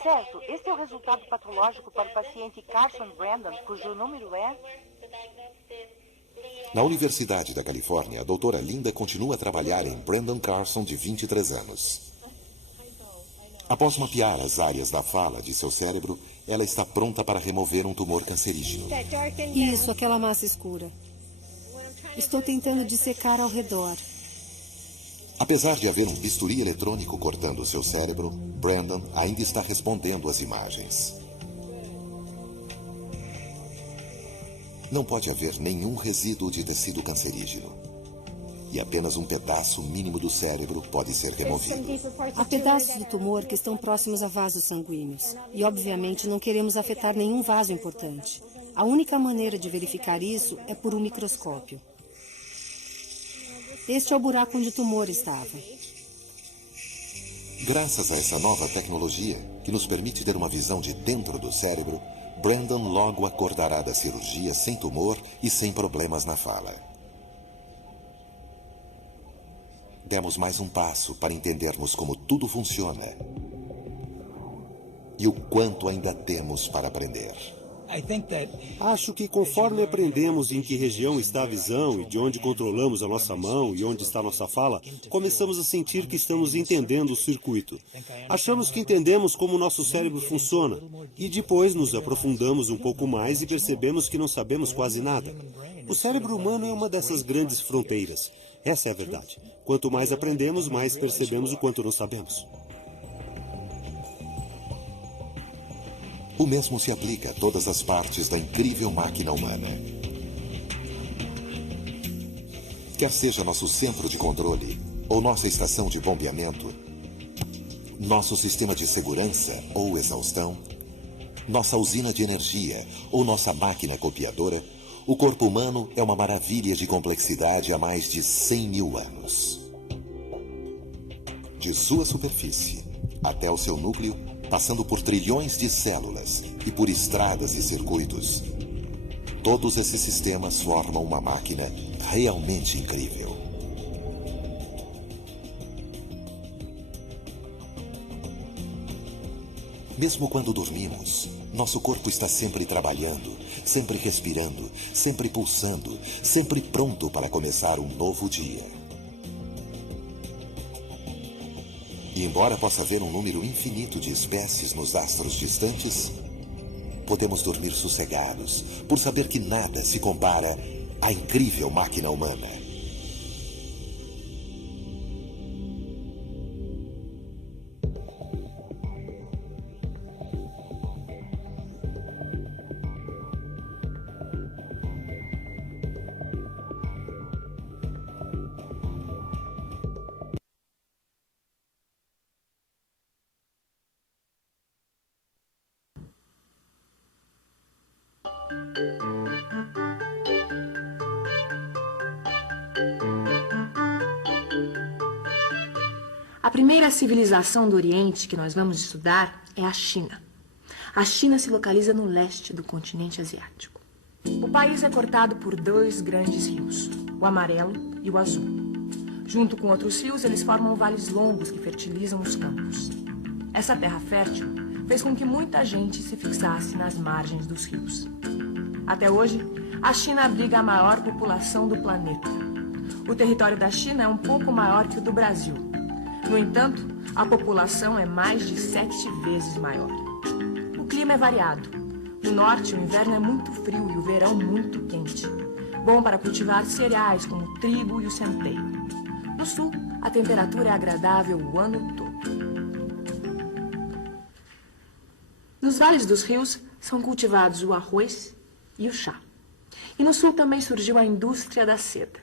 Certo, este é o resultado patológico para o paciente Carson Brandon, cujo número é... Na Universidade da Califórnia, a doutora Linda continua a trabalhar em Brandon Carson, de 23 anos. Após mapear as áreas da fala de seu cérebro, ela está pronta para remover um tumor cancerígeno. Isso, aquela massa escura. Estou tentando dissecar ao redor. Apesar de haver um bisturi eletrônico cortando seu cérebro, Brandon ainda está respondendo às imagens. Não pode haver nenhum resíduo de tecido cancerígeno. E apenas um pedaço mínimo do cérebro pode ser removido. Há pedaços do tumor que estão próximos a vasos sanguíneos. E, obviamente, não queremos afetar nenhum vaso importante. A única maneira de verificar isso é por um microscópio. Este é o buraco onde o tumor estava. Graças a essa nova tecnologia, que nos permite ter uma visão de dentro do cérebro, Brandon logo acordará da cirurgia sem tumor e sem problemas na fala. Demos mais um passo para entendermos como tudo funciona e o quanto ainda temos para aprender. Acho que conforme aprendemos em que região está a visão e de onde controlamos a nossa mão e onde está a nossa fala, começamos a sentir que estamos entendendo o circuito. Achamos que entendemos como o nosso cérebro funciona e depois nos aprofundamos um pouco mais e percebemos que não sabemos quase nada. O cérebro humano é uma dessas grandes fronteiras. Essa é a verdade. Quanto mais aprendemos, mais percebemos o quanto não sabemos. O mesmo se aplica a todas as partes da incrível máquina humana. Quer seja nosso centro de controle, ou nossa estação de bombeamento, nosso sistema de segurança ou exaustão, nossa usina de energia ou nossa máquina copiadora, o corpo humano é uma maravilha de complexidade há mais de 100 mil anos. De sua superfície até o seu núcleo, passando por trilhões de células e por estradas e circuitos, todos esses sistemas formam uma máquina realmente incrível. Mesmo quando dormimos, nosso corpo está sempre trabalhando, sempre respirando, sempre pulsando, sempre pronto para começar um novo dia. E embora possa haver um número infinito de espécies nos astros distantes, podemos dormir sossegados por saber que nada se compara à incrível máquina humana. A primeira civilização do Oriente que nós vamos estudar é a China. A China se localiza no leste do continente asiático. O país é cortado por dois grandes rios, o amarelo e o azul. Junto com outros rios, eles formam vales longos que fertilizam os campos. Essa terra fértil fez com que muita gente se fixasse nas margens dos rios. Até hoje, a China abriga a maior população do planeta. O território da China é um pouco maior que o do Brasil. No entanto, a população é mais de 7 vezes maior. O clima é variado. No norte, o inverno é muito frio e o verão muito quente. Bom para cultivar cereais como o trigo e o centeio. No sul, a temperatura é agradável o ano todo. Nos vales dos rios são cultivados o arroz e o chá. E no sul também surgiu a indústria da seda.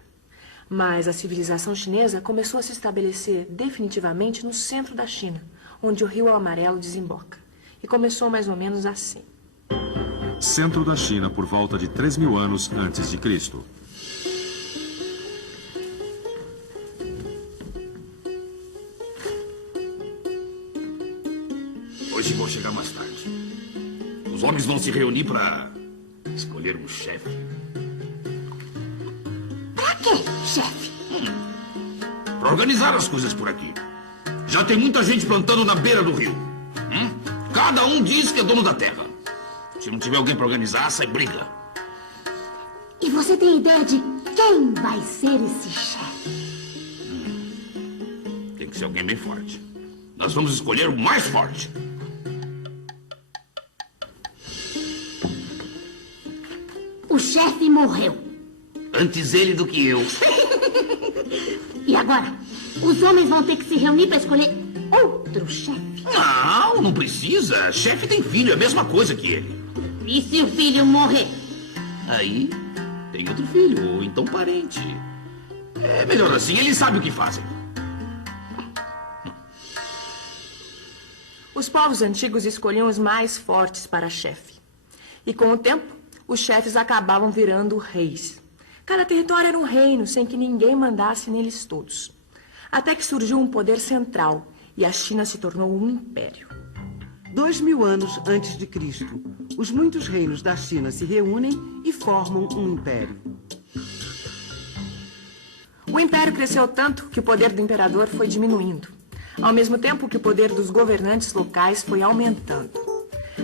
Mas a civilização chinesa começou a se estabelecer definitivamente no centro da China, onde o rio Amarelo desemboca. E começou mais ou menos assim. Centro da China por volta de 3.000 anos antes de Cristo. Hoje vou chegar mais tarde. Os homens vão se reunir para escolher um chefe. Pra quê? quê, chefe? Para organizar as coisas por aqui. Já tem muita gente plantando na beira do rio. Cada um diz que é dono da terra. Se não tiver alguém para organizar, sai briga. E você tem ideia de quem vai ser esse chefe? Tem que ser alguém bem forte. Nós vamos escolher o mais forte. O chefe morreu. Antes ele do que eu. E agora? Os homens vão ter que se reunir para escolher outro chefe. Não precisa. Chefe tem filho, é a mesma coisa que ele. E se o filho morrer? Aí tem outro filho, ou então parente. É melhor assim, eles sabem o que fazem. Os povos antigos escolhiam os mais fortes para chefe. E com o tempo, os chefes acabavam virando reis. Cada território era um reino, sem que ninguém mandasse neles todos. Até que surgiu um poder central, e a China se tornou um império. 2000 anos antes de Cristo, os muitos reinos da China se reúnem e formam um império. O império cresceu tanto que o poder do imperador foi diminuindo, ao mesmo tempo que o poder dos governantes locais foi aumentando.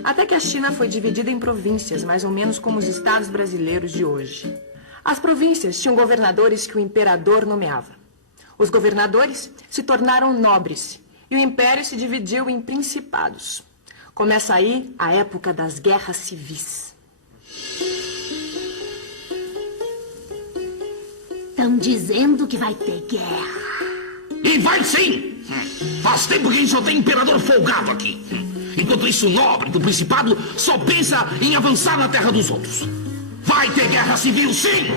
Até que a China foi dividida em províncias, mais ou menos como os estados brasileiros de hoje. As províncias tinham governadores que o imperador nomeava. Os governadores se tornaram nobres e o império se dividiu em principados. Começa aí a época das guerras civis. Estão dizendo que vai ter guerra. E vai sim! Faz tempo que a gente só tem imperador folgado aqui. Enquanto isso, o nobre do principado só pensa em avançar na terra dos outros. Vai ter guerra civil, sim!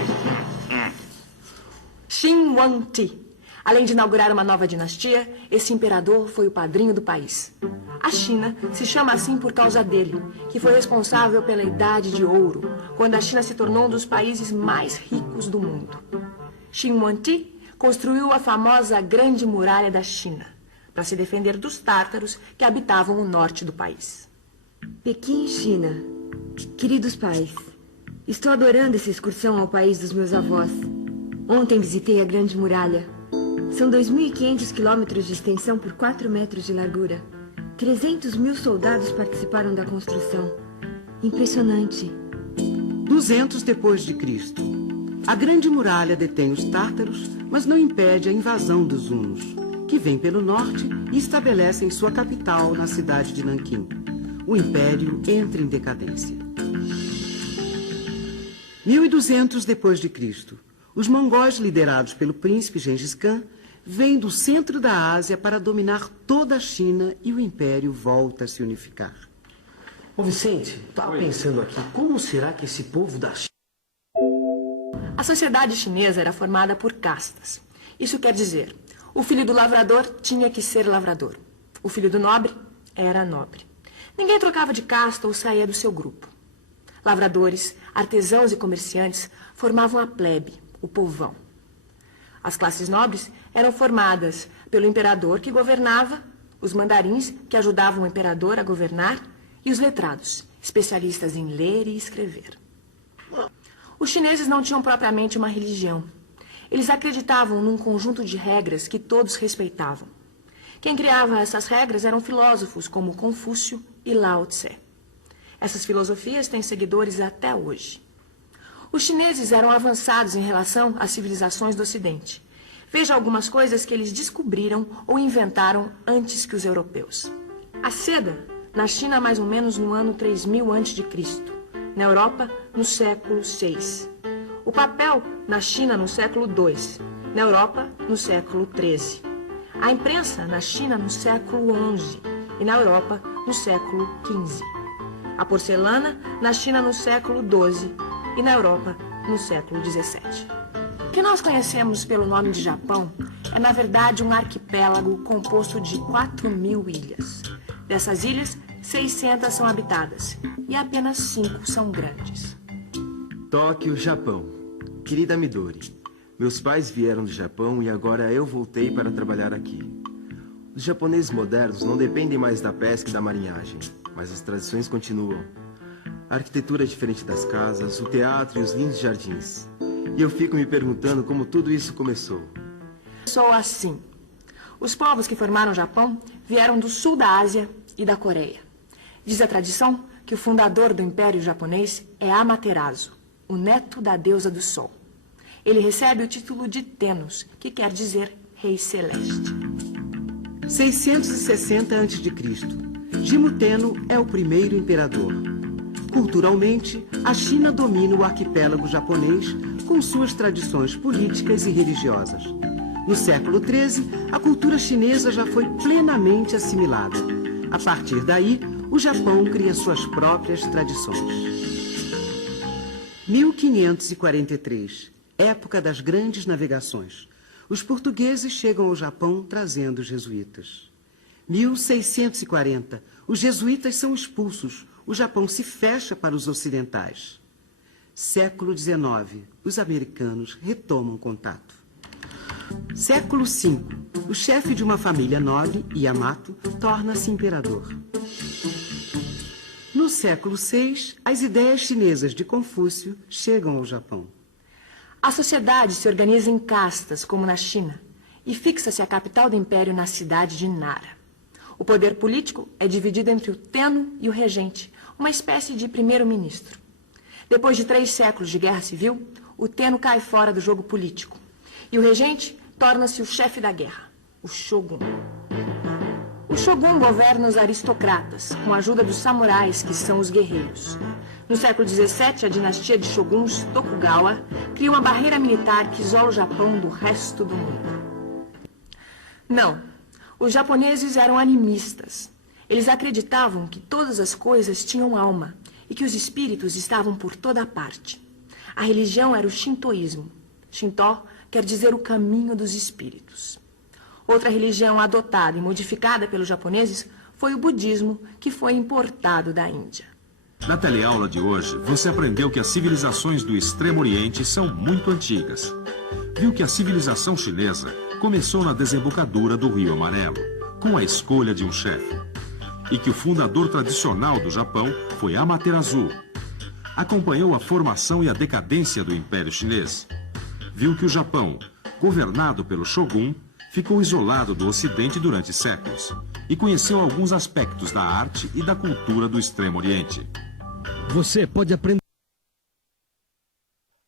Xin Huangdi. Além de inaugurar uma nova dinastia, esse imperador foi o padrinho do país. A China se chama assim por causa dele, que foi responsável pela Idade de Ouro, quando a China se tornou um dos países mais ricos do mundo. Xin Huangdi construiu a famosa Grande Muralha da China, para se defender dos tártaros que habitavam o norte do país. Pequim, China. Queridos pais, estou adorando essa excursão ao país dos meus avós. Ontem visitei a Grande Muralha. São 2.500 quilômetros de extensão por 4 metros de largura. 300 mil soldados participaram da construção. Impressionante. 200 depois de Cristo. A Grande Muralha detém os tártaros, mas não impede a invasão dos hunos, que vêm pelo norte e estabelecem sua capital na cidade de Nanquim. O império entra em decadência. 1200 depois de Cristo. Os mongóis, liderados pelo príncipe Gengis Khan, vêm do centro da Ásia para dominar toda a China e o império volta a se unificar. Ô Vicente, estava pensando aqui, como será que esse povo da China... A sociedade chinesa era formada por castas. Isso quer dizer, o filho do lavrador tinha que ser lavrador. O filho do nobre era nobre. Ninguém trocava de casta ou saía do seu grupo. Lavradores, artesãos e comerciantes formavam a plebe, o povão. As classes nobres eram formadas pelo imperador que governava, os mandarins que ajudavam o imperador a governar e os letrados, especialistas em ler e escrever. Os chineses não tinham propriamente uma religião. Eles acreditavam num conjunto de regras que todos respeitavam. Quem criava essas regras eram filósofos como Confúcio e Lao Tse. Essas filosofias têm seguidores até hoje. Os chineses eram avançados em relação às civilizações do Ocidente. Veja algumas coisas que eles descobriram ou inventaram antes que os europeus. A seda, na China mais ou menos no ano 3000 a.C., na Europa no século VI. O papel, na China no século II, na Europa no século XIII. A imprensa, na China no século XI e na Europa no século XV. A porcelana, na China no século XII e na Europa no século XVII. O que nós conhecemos pelo nome de Japão é, na verdade, um arquipélago composto de 4.000 ilhas. Dessas ilhas, 600 são habitadas e apenas 5 são grandes. Tóquio, Japão. Querida Midori, meus pais vieram do Japão e agora eu voltei para trabalhar aqui. Os japoneses modernos não dependem mais da pesca e da marinhagem, mas as tradições continuam. A arquitetura é diferente das casas, o teatro e os lindos jardins. E eu fico me perguntando como tudo isso começou. Sou assim. Os povos que formaram o Japão vieram do sul da Ásia e da Coreia. Diz a tradição que o fundador do Império Japonês é Amaterasu, o neto da deusa do sol. Ele recebe o título de Tennos, que quer dizer Rei Celeste. 660 a.C. Jimmu Tenno é o primeiro imperador. Culturalmente, a China domina o arquipélago japonês com suas tradições políticas e religiosas. No século XIII, a cultura chinesa já foi plenamente assimilada. A partir daí, o Japão cria suas próprias tradições. 1543, época das grandes navegações. Os portugueses chegam ao Japão trazendo os jesuítas. 1640, os jesuítas são expulsos. O Japão se fecha para os ocidentais. Século XIX, os americanos retomam contato. Século V, o chefe de uma família nobre, Yamato, torna-se imperador. No século VI, as ideias chinesas de Confúcio chegam ao Japão. A sociedade se organiza em castas, como na China, e fixa-se a capital do império na cidade de Nara. O poder político é dividido entre o Tenno e o regente, uma espécie de primeiro-ministro. Depois de 3 séculos de guerra civil, o Tenno cai fora do jogo político. E o regente torna-se o chefe da guerra, o Shogun. O Shogun governa os aristocratas, com a ajuda dos samurais, que são os guerreiros. No século XVII, a dinastia de Shoguns Tokugawa cria uma barreira militar que isola o Japão do resto do mundo. Não, os japoneses eram animistas. Eles acreditavam que todas as coisas tinham alma e que os espíritos estavam por toda parte. A religião era o shintoísmo. Shinto quer dizer o caminho dos espíritos. Outra religião adotada e modificada pelos japoneses foi o budismo, que foi importado da Índia. Na teleaula de hoje, você aprendeu que as civilizações do Extremo Oriente são muito antigas. Viu que a civilização chinesa começou na desembocadura do Rio Amarelo, com a escolha de um chefe. E que o fundador tradicional do Japão foi Amaterasu. Acompanhou a formação e a decadência do Império Chinês. Viu que o Japão, governado pelo Shogun, ficou isolado do Ocidente durante séculos e conheceu alguns aspectos da arte e da cultura do Extremo Oriente. Você pode aprender.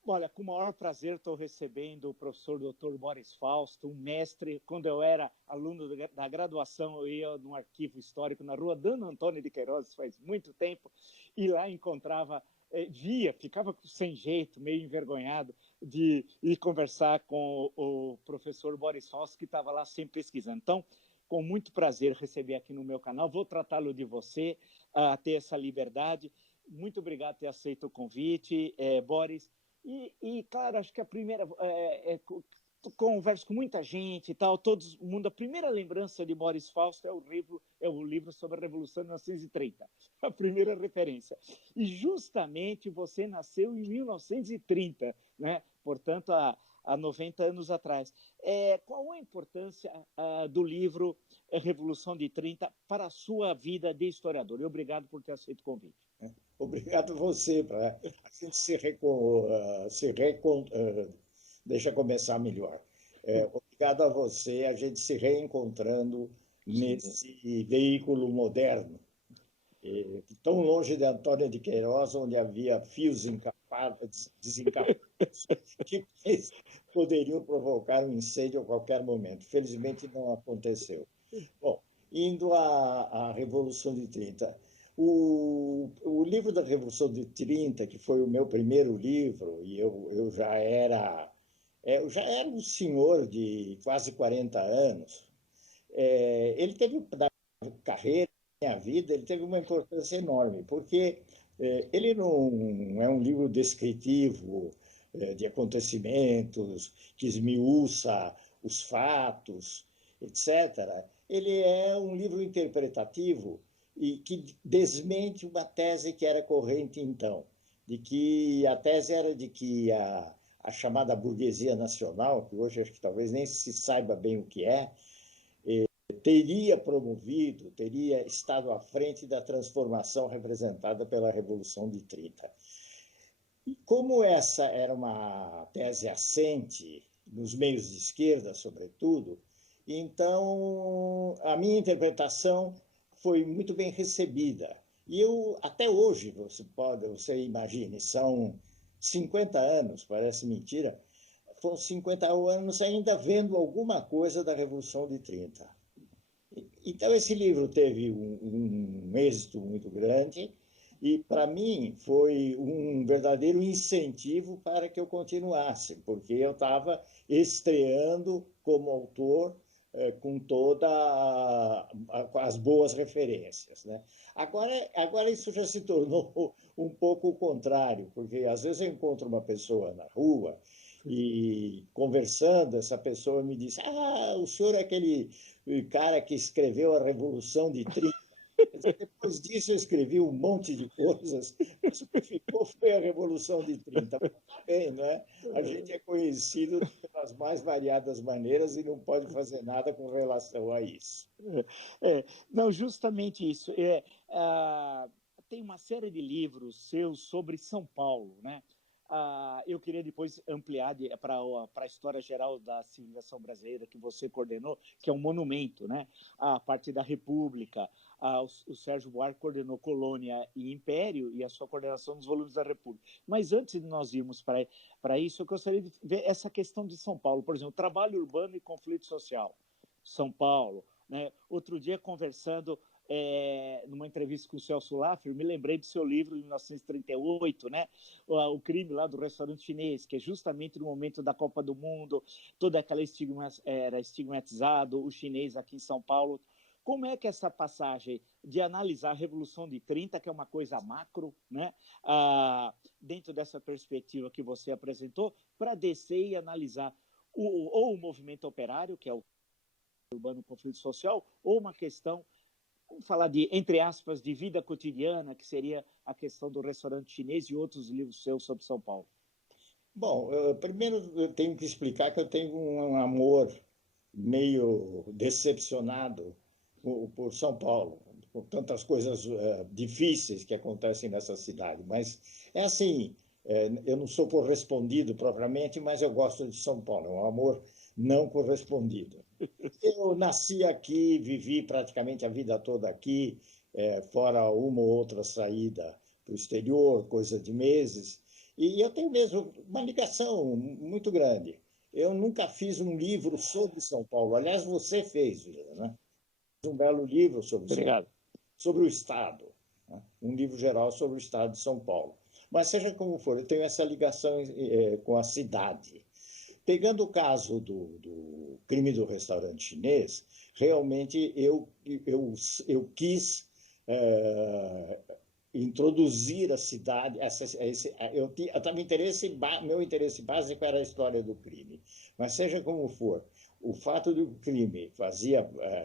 Olha, com o maior prazer estou recebendo o professor Dr. Boris Fausto, um mestre. Quando eu era aluno da graduação, eu ia num arquivo histórico na rua Dona Antônio de Queiroz, faz muito tempo, e lá encontrava, ficava sem jeito, meio envergonhado, de ir conversar com o professor Boris Fausto, que estava lá sempre pesquisando. Então, com muito prazer receber aqui no meu canal, vou tratá-lo de você, ter essa liberdade. Muito obrigado por ter aceito o convite, Boris. E, claro, acho que a primeira... converso com muita gente e tal, todo mundo... A primeira lembrança de Boris Fausto é o livro sobre a Revolução de 1930. A primeira referência. E, justamente, você nasceu em 1930, né? Portanto, há 90 anos atrás. Qual a importância do livro Revolução de 30 para a sua vida de historiador? E obrigado por ter aceito o convite. Obrigado a você. A gente deixa eu começar melhor. Obrigado a você, a gente se reencontrando nesse veículo moderno. Tão longe de Antônio de Queiroz, onde havia fios desencapados que poderiam provocar um incêndio a qualquer momento. Felizmente não aconteceu. Bom, indo à Revolução de 30. O livro da Revolução de 30, que foi o meu primeiro livro, e eu já era um senhor de quase 40 anos, ele teve, na carreira, na minha vida, ele teve uma importância enorme, porque ele não é um livro descritivo de acontecimentos, que esmiuça os fatos, etc. Ele é um livro interpretativo e que desmente uma tese que era corrente então, de que a tese era de que a chamada burguesia nacional, que hoje acho que talvez nem se saiba bem o que teria promovido, teria estado à frente da transformação representada pela Revolução de 30. E como essa era uma tese assente nos meios de esquerda, sobretudo, então a minha interpretação foi muito bem recebida. E eu, até hoje, você imagine, são 50 anos, parece mentira, foram 50 anos ainda vendo alguma coisa da Revolução de 30. Então, esse livro teve um êxito muito grande e, para mim, foi um verdadeiro incentivo para que eu continuasse, porque eu estava estreando como autor com todas as boas referências, né? Agora isso já se tornou um pouco o contrário, porque às vezes eu encontro uma pessoa na rua e, conversando, essa pessoa me diz: o senhor é aquele cara que escreveu a Revolução de 30. Depois disso eu escrevi um monte de coisas, mas o que ficou foi a Revolução de 30. Mas tá bem, não é? A gente é conhecido pelas mais variadas maneiras e não pode fazer nada com relação a isso. Não, justamente isso. Tem uma série de livros seus sobre São Paulo, né? Eu queria depois ampliar para a história geral da civilização brasileira que você coordenou, que é um monumento, né? A parte da República. O Sérgio Buarque coordenou Colônia e Império e a sua coordenação dos volumes da República. Mas antes de nós irmos para isso, eu gostaria de ver essa questão de São Paulo. Por exemplo, trabalho urbano e conflito social. São Paulo, né? Outro dia, conversando numa entrevista com o Celso Laffer, me lembrei do seu livro de 1938, né? O crime lá do restaurante chinês, que é justamente no momento da Copa do Mundo, toda aquela era estigmatizado, o chinês aqui em São Paulo. Como é que essa passagem de analisar a Revolução de 30, que é uma coisa macro, né? Dentro dessa perspectiva que você apresentou, para descer e analisar ou o movimento operário, que é o urbano conflito social, ou uma questão, vamos falar de, entre aspas, de vida cotidiana, que seria a questão do restaurante chinês e outros livros seus sobre São Paulo? Bom, primeiro eu tenho que explicar que eu tenho um amor meio decepcionado por São Paulo, por tantas coisas difíceis que acontecem nessa cidade. Mas é assim, eu não sou correspondido propriamente, mas eu gosto de São Paulo, é um amor não correspondido. Eu nasci aqui, vivi praticamente a vida toda aqui, fora uma ou outra saída para o exterior, coisa de meses, e eu tenho mesmo uma ligação muito grande. Eu nunca fiz um livro sobre São Paulo. Aliás, você fez, né? Um belo livro sobre o Estado, né? Um livro geral sobre o Estado de São Paulo. Mas seja como for, eu tenho essa ligação com a cidade. Pegando o caso do crime do restaurante chinês, realmente eu quis introduzir a cidade. Meu interesse básico era a história do crime. Mas seja como for, o fato de o crime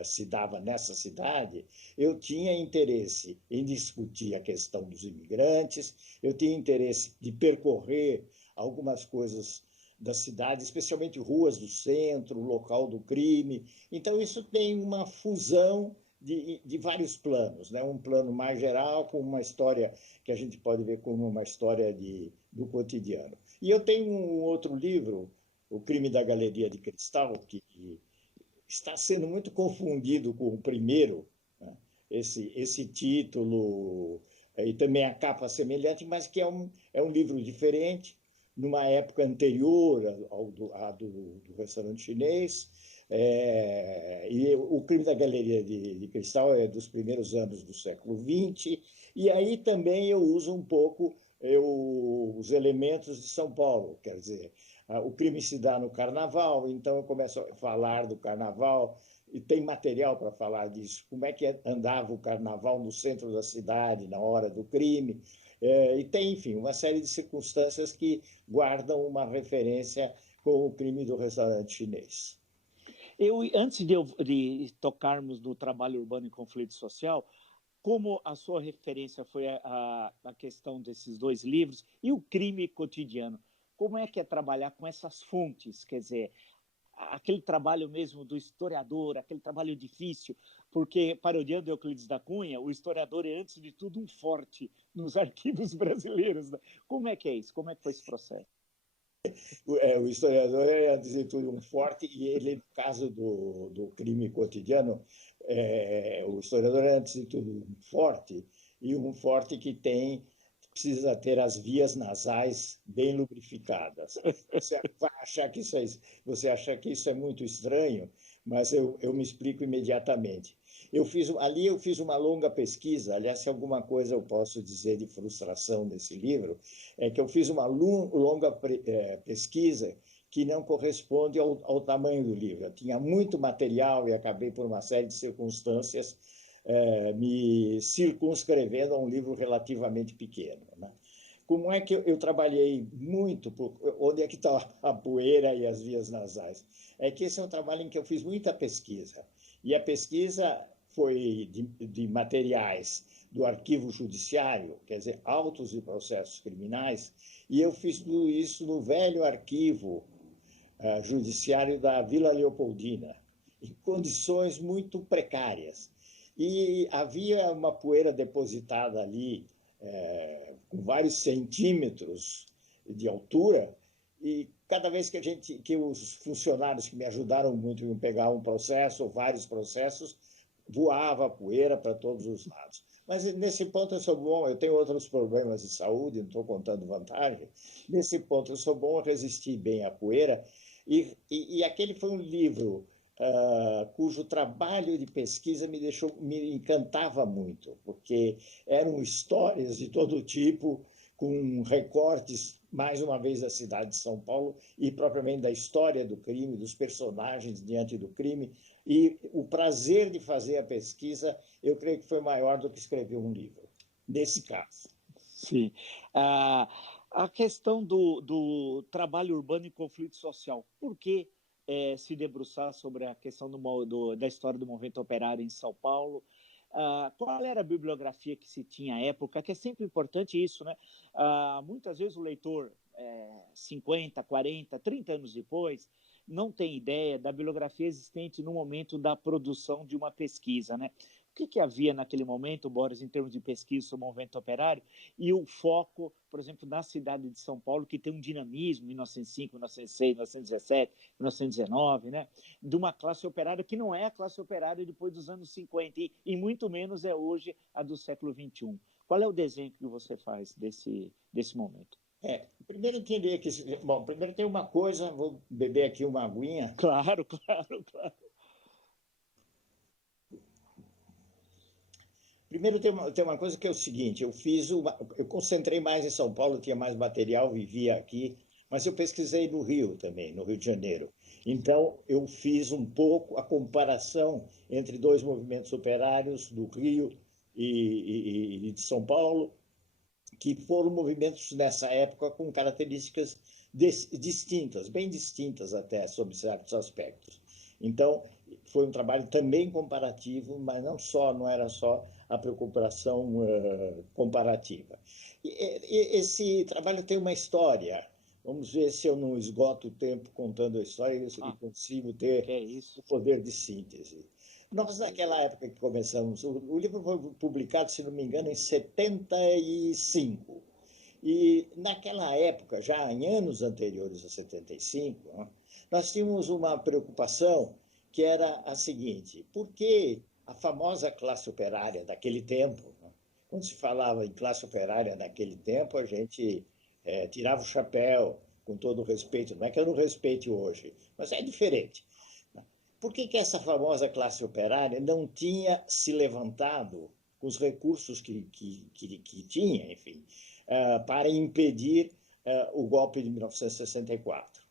se dava nessa cidade, eu tinha interesse em discutir a questão dos imigrantes, eu tinha interesse de percorrer algumas coisas da cidade, especialmente ruas do centro, o local do crime. Então, isso tem uma fusão de vários planos, né? Um plano mais geral, com uma história que a gente pode ver como uma história do cotidiano. E eu tenho um outro livro, O Crime da Galeria de Cristal, que está sendo muito confundido com o primeiro, né? Esse título e também a capa semelhante, mas que é um livro diferente, numa época anterior à do restaurante chinês. E o crime da Galeria de Cristal é dos primeiros anos do século XX, e aí também eu uso um pouco os elementos de São Paulo, quer dizer, o crime se dá no Carnaval, então eu começo a falar do Carnaval, e tem material para falar disso, como é que andava o Carnaval no centro da cidade na hora do crime. E tem, enfim, uma série de circunstâncias que guardam uma referência com o crime do restaurante chinês. Antes de tocarmos no trabalho urbano e conflito social, como a sua referência foi a questão desses dois livros e o crime cotidiano, como é que é trabalhar com essas fontes? Quer dizer, aquele trabalho mesmo do historiador, aquele trabalho difícil, porque, parodiando Euclides da Cunha, o historiador é, antes de tudo, um forte nos arquivos brasileiros. Né? Como é que é isso? Como é que foi esse processo? O historiador é, antes de tudo, um forte, e ele, no caso do crime cotidiano, o historiador é, antes de tudo, um forte, e um forte que precisa ter as vias nasais bem lubrificadas. Você vai achar que você acha que isso é muito estranho, mas eu me explico imediatamente. Eu fiz uma longa pesquisa, aliás, se alguma coisa eu posso dizer de frustração nesse livro, é que eu fiz uma longa pesquisa que não corresponde ao tamanho do livro. Eu tinha muito material e acabei, por uma série de circunstâncias, me circunscrevendo a um livro relativamente pequeno. Né? Como é que eu trabalhei muito? Onde é que está a poeira e as vias nasais? É que esse é um trabalho em que eu fiz muita pesquisa. E a pesquisa foi de materiais do arquivo judiciário, quer dizer, autos de processos criminais, e eu fiz tudo isso no velho arquivo judiciário da Vila Leopoldina, em condições muito precárias. E havia uma poeira depositada ali, com vários centímetros de altura, e cada vez que os funcionários que me ajudaram muito em pegar um processo ou vários processos, voava a poeira para todos os lados. Mas nesse ponto eu sou bom, eu tenho outros problemas de saúde, não estou contando vantagem. Nesse ponto eu sou bom, eu resisti bem à poeira. E aquele foi um livro cujo trabalho de pesquisa me encantava muito, porque eram histórias de todo tipo, com recortes, mais uma vez, da cidade de São Paulo e propriamente da história do crime, dos personagens diante do crime. E o prazer de fazer a pesquisa, eu creio que foi maior do que escrever um livro, nesse caso. Sim. A questão do trabalho urbano e conflito social, por que se debruçar sobre a questão da história do movimento operário em São Paulo? Qual era a bibliografia que se tinha à época, que é sempre importante isso, né? Muitas vezes o leitor, 50, 40, 30 anos depois, não tem ideia da bibliografia existente no momento da produção de uma pesquisa, né? O que havia naquele momento, Boris, em termos de pesquisa sobre o movimento operário, e o foco, por exemplo, na cidade de São Paulo, que tem um dinamismo, 1905, 1906, 1917, 1919, né? De uma classe operária que não é a classe operária depois dos anos 50, e muito menos é hoje a do século XXI. Qual é o desenho que você faz desse momento? Primeiro entender que... Bom, primeiro tem uma coisa, vou beber aqui uma aguinha. Claro. Primeiro tem uma coisa que é o seguinte, eu concentrei mais em São Paulo, tinha mais material, vivia aqui, mas eu pesquisei no Rio também, no Rio de Janeiro. Então, eu fiz um pouco a comparação entre dois movimentos operários do Rio e de São Paulo, que foram movimentos nessa época com características distintas, bem distintas até, sob certos aspectos. Então, foi um trabalho também comparativo, mas não era só a preocupação comparativa. Esse trabalho tem uma história. Vamos ver se eu não esgoto o tempo contando a história e consigo ter o poder de síntese. Nós, naquela época que começamos, o livro foi publicado, se não me engano, em 75. E naquela época, já em anos anteriores a 75, nós tínhamos uma preocupação que era a seguinte: por que a famosa classe operária daquele tempo, quando se falava em classe operária naquele tempo, a gente tirava o chapéu, com todo o respeito, não é que eu não respeite hoje, mas é diferente. Por que essa famosa classe operária não tinha se levantado com os recursos que tinha, enfim, para impedir o golpe de 1964?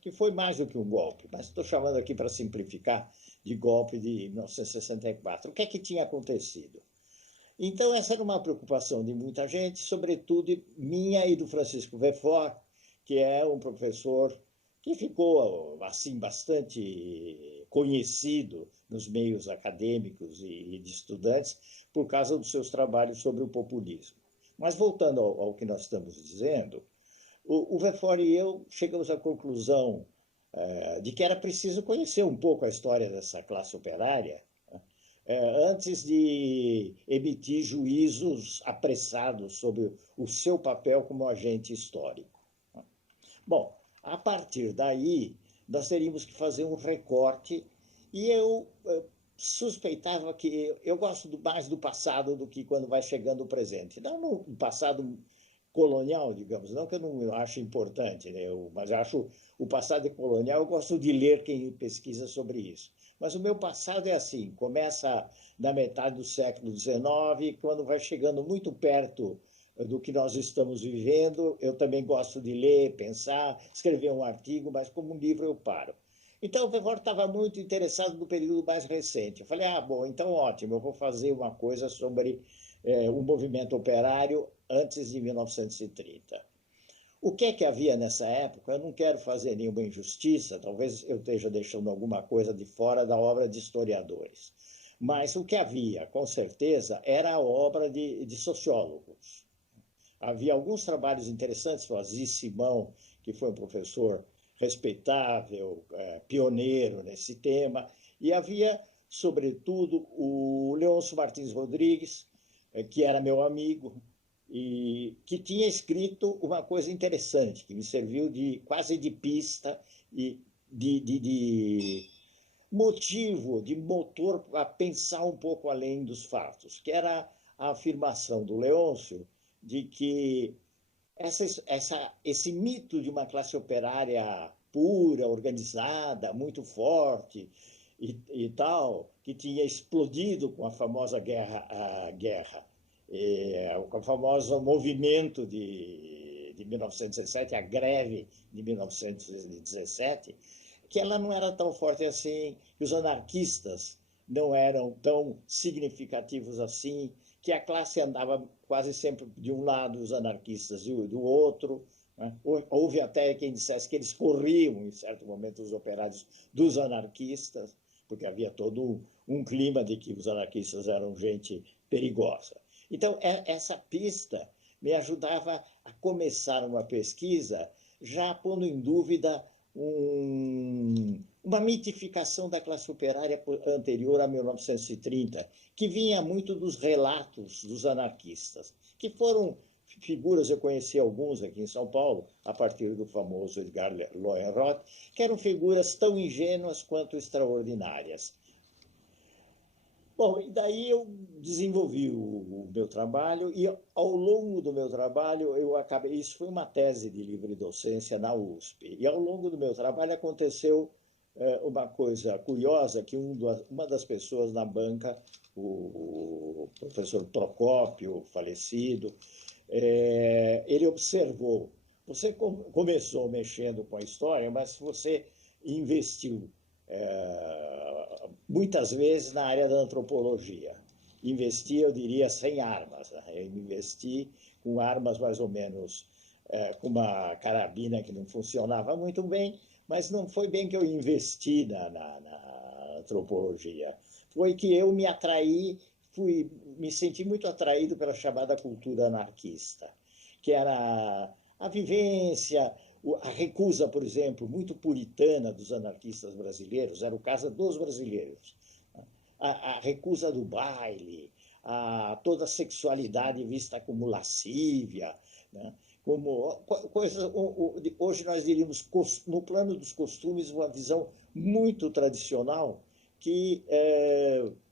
Que foi mais do que um golpe, mas estou chamando aqui para simplificar, de golpe de 1964. O que é que tinha acontecido? Então, essa era uma preocupação de muita gente, sobretudo minha e do Francisco Verfort, que é um professor que ficou assim bastante conhecido nos meios acadêmicos e de estudantes por causa dos seus trabalhos sobre o populismo. Mas voltando ao que nós estamos dizendo, o Verfort e eu chegamos à conclusão de que era preciso conhecer um pouco a história dessa classe operária, antes de emitir juízos apressados sobre o seu papel como agente histórico. Bom, a partir daí, nós teríamos que fazer um recorte, e eu suspeitava que eu gosto mais do passado do que quando vai chegando o presente. Não no passado colonial, digamos, não que eu não acho importante, né? Mas acho o passado colonial, eu gosto de ler quem pesquisa sobre isso. Mas o meu passado é assim, começa na metade do século XIX, quando vai chegando muito perto do que nós estamos vivendo, eu também gosto de ler, pensar, escrever um artigo, mas como um livro eu paro. Então, o Pevor estava muito interessado no período mais recente. Eu falei, bom, então ótimo, eu vou fazer uma coisa sobre o movimento operário antes de 1930. O que é que havia nessa época? Eu não quero fazer nenhuma injustiça, talvez eu esteja deixando alguma coisa de fora da obra de historiadores. Mas o que havia, com certeza, era a obra de sociólogos. Havia alguns trabalhos interessantes, o Aziz Simão, que foi um professor respeitável, pioneiro nesse tema, e havia, sobretudo, o Leôncio Martins Rodrigues, que era meu amigo, e que tinha escrito uma coisa interessante, que me serviu quase de pista e de motivo, de motor a pensar um pouco além dos fatos, que era a afirmação do Leôncio de que esse mito de uma classe operária pura, organizada, muito forte e tal, que tinha explodido com a famosa guerra, com o famoso movimento de 1917, a greve de 1917, que ela não era tão forte assim, que os anarquistas não eram tão significativos assim, que a classe andava quase sempre de um lado, os anarquistas do outro. Né? Houve até quem dissesse que eles corriam, em certo momento, os operários dos anarquistas, porque havia todo um clima de que os anarquistas eram gente perigosa. Então, essa pista me ajudava a começar uma pesquisa já pondo em dúvida uma mitificação da classe operária anterior a 1930, que vinha muito dos relatos dos anarquistas, que foram figuras, eu conheci alguns aqui em São Paulo, a partir do famoso Edgar Lohenroth, que eram figuras tão ingênuas quanto extraordinárias. Bom, e daí eu desenvolvi o meu trabalho, e ao longo do meu trabalho isso foi uma tese de livre docência na USP, e ao longo do meu trabalho aconteceu uma coisa curiosa, que uma das pessoas na banca, o professor Procópio, falecido, ele observou, você começou mexendo com a história, mas você investiu muitas vezes na área da antropologia. Investi, eu diria, sem armas. Né? Eu investi com armas mais ou menos, com uma carabina que não funcionava muito bem, mas não foi bem que eu investi na antropologia. Foi que eu me atraí, me senti muito atraído pela chamada cultura anarquista, que era a vivência, a recusa, por exemplo, muito puritana dos anarquistas brasileiros, era o caso dos brasileiros, a recusa do baile, toda a sexualidade vista como lascívia, né? Como coisa, hoje nós diríamos, no plano dos costumes, uma visão muito tradicional que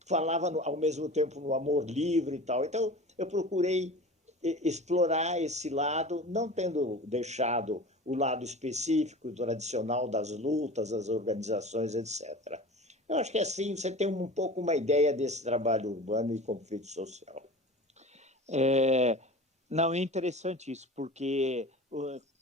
falava ao mesmo tempo no amor livre e tal. Então, eu procurei explorar esse lado, não tendo deixado o lado específico, tradicional das lutas, das organizações, etc. Eu acho que assim você tem um pouco uma ideia desse trabalho urbano e conflito social. Não, é interessante isso, porque,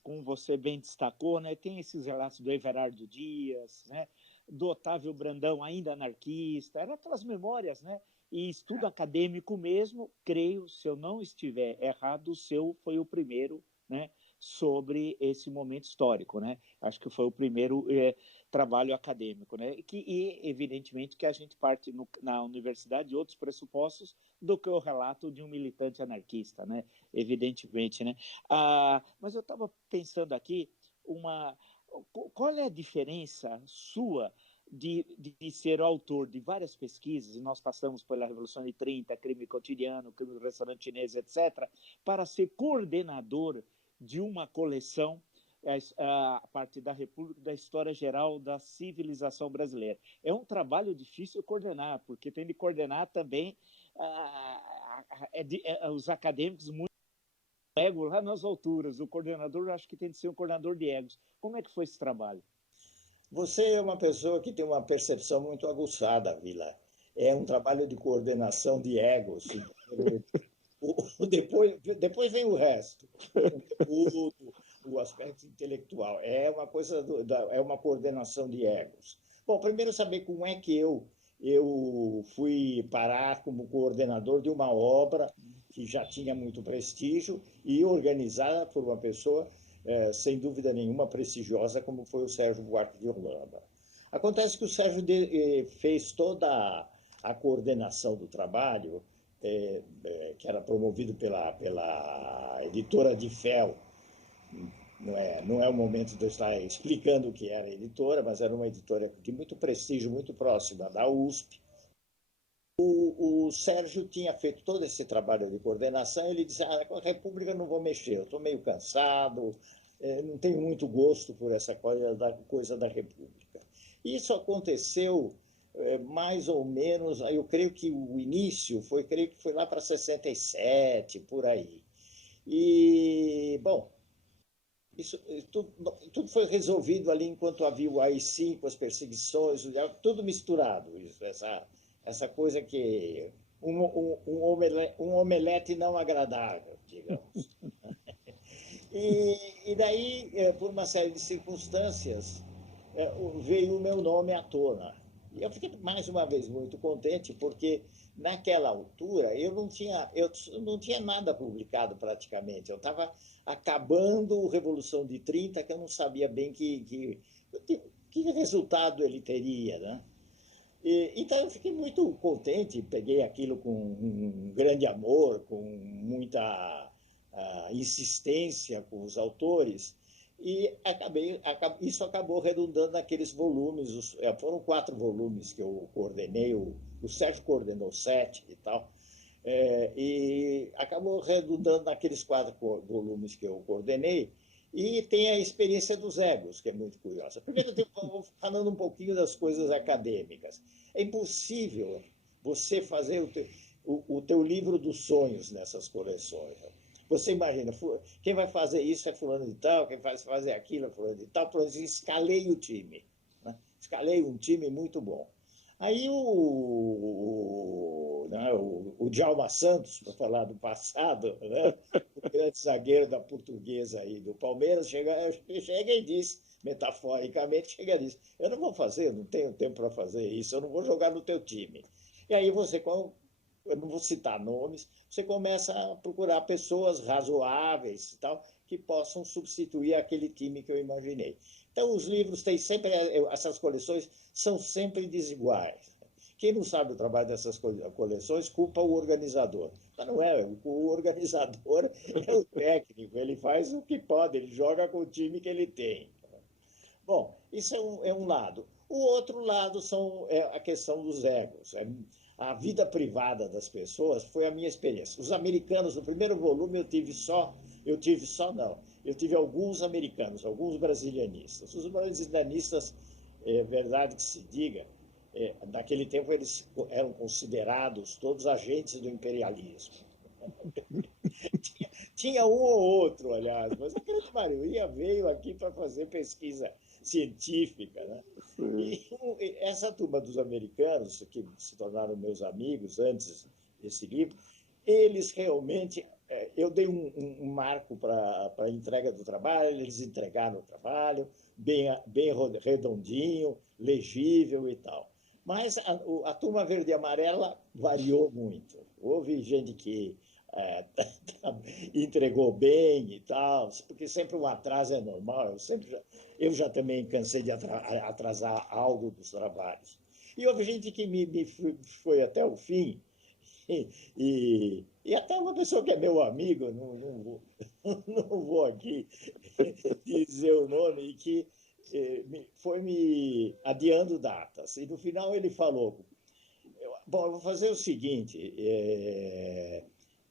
como você bem destacou, né, tem esses relatos do Everardo Dias, né, do Otávio Brandão, ainda anarquista, eram aquelas memórias, né? E estudo acadêmico mesmo, creio, se eu não estiver errado, o seu foi o primeiro, né, sobre esse momento histórico, né? Acho que foi o primeiro trabalho acadêmico, né? E evidentemente que a gente parte na universidade de outros pressupostos do que o relato de um militante anarquista, né? Evidentemente, né? Mas eu estava pensando aqui qual é a diferença sua de ser autor de várias pesquisas, e nós passamos pela Revolução de 30, crime cotidiano, crime do restaurante chinês, etc., para ser coordenador de uma coleção a partir da República, da História Geral da Civilização Brasileira? É um trabalho difícil coordenar, porque tem de coordenar também os acadêmicos muito ego lá nas alturas. O coordenador, acho que tem de ser um coordenador de egos. Como é que foi esse trabalho? Você é uma pessoa que tem uma percepção muito aguçada, Vila. É um trabalho de coordenação de egos. Depois vem o resto. O aspecto intelectual. É uma coisa, é uma coordenação de egos. Bom, primeiro saber como é que eu fui parar como coordenador de uma obra que já tinha muito prestígio e organizada por uma pessoa, sem dúvida nenhuma, prestigiosa, como foi o Sérgio Buarque de Holanda. Acontece que o Sérgio fez toda a coordenação do trabalho, que era promovido pela editora de Fel. Não é o momento de eu estar explicando o que era a editora, mas era uma editora de muito prestígio, muito próxima da USP. O Sérgio tinha feito todo esse trabalho de coordenação. Ele disse: com a República eu não vou mexer, eu estou meio cansado, não tenho muito gosto por essa coisa da República. Isso aconteceu mais ou menos, eu creio que o início foi lá para 67, por aí. E, bom, isso tudo foi resolvido ali enquanto havia o AI-5, as perseguições, tudo misturado. Essa coisa que um omelete não agradável, digamos. E daí, por uma série de circunstâncias, veio o meu nome à tona. E eu fiquei, mais uma vez, muito contente, porque naquela altura eu não tinha nada publicado praticamente. Eu estava acabando o Revolução de 30, que eu não sabia bem que resultado ele teria, né? Então eu fiquei muito contente, peguei aquilo com um grande amor, com muita insistência com os autores, e isso acabou redundando naqueles volumes. Foram 4 volumes que eu coordenei, o Sérgio coordenou 7 e tal, e acabou redundando naqueles 4 volumes que eu coordenei. E tem a experiência dos egos, que é muito curiosa. Primeiro, eu vou falando um pouquinho das coisas acadêmicas. É impossível você fazer o teu livro dos sonhos nessas coleções. Você imagina, quem vai fazer isso é fulano de tal, quem vai fazer aquilo é fulano de tal. Por exemplo, escalei o time. Né? Escalei um time muito bom. Aí o Djalma Santos, para falar do passado, né? O grande zagueiro da Portuguesa e do Palmeiras, chega e diz, metaforicamente, chega e diz: eu não vou fazer, eu não tenho tempo para fazer isso, eu não vou jogar no teu time. E aí eu não vou citar nomes, você começa a procurar pessoas razoáveis e tal, que possam substituir aquele time que eu imaginei. Então, os livros têm sempre, essas coleções são sempre desiguais. Quem não sabe o trabalho dessas coleções culpa o organizador. Mas não é, o organizador é o técnico, ele faz o que pode, ele joga com o time que ele tem. Bom, isso é um lado. O outro lado é a questão dos egos. A vida privada das pessoas foi a minha experiência. Os americanos, no primeiro volume, eu tive alguns americanos, alguns brasilianistas. Os brasilianistas, é verdade que se diga, naquele tempo eles eram considerados todos agentes do imperialismo. Tinha um ou outro, aliás, mas a grande maioria veio aqui para fazer pesquisa científica, né? E essa turma dos americanos, que se tornaram meus amigos antes desse livro, eles realmente... eu dei um marco para a entrega do trabalho, eles entregaram o trabalho, bem redondinho, legível e tal. Mas a turma verde e amarela variou muito. Houve gente que entregou bem e tal, porque sempre um atraso é normal. Eu já também cansei de atrasar algo dos trabalhos. E houve gente que me foi até o fim, e até uma pessoa que é meu amigo, não vou aqui dizer o nome, e que foi me adiando datas. E no final ele falou, bom, eu vou fazer o seguinte,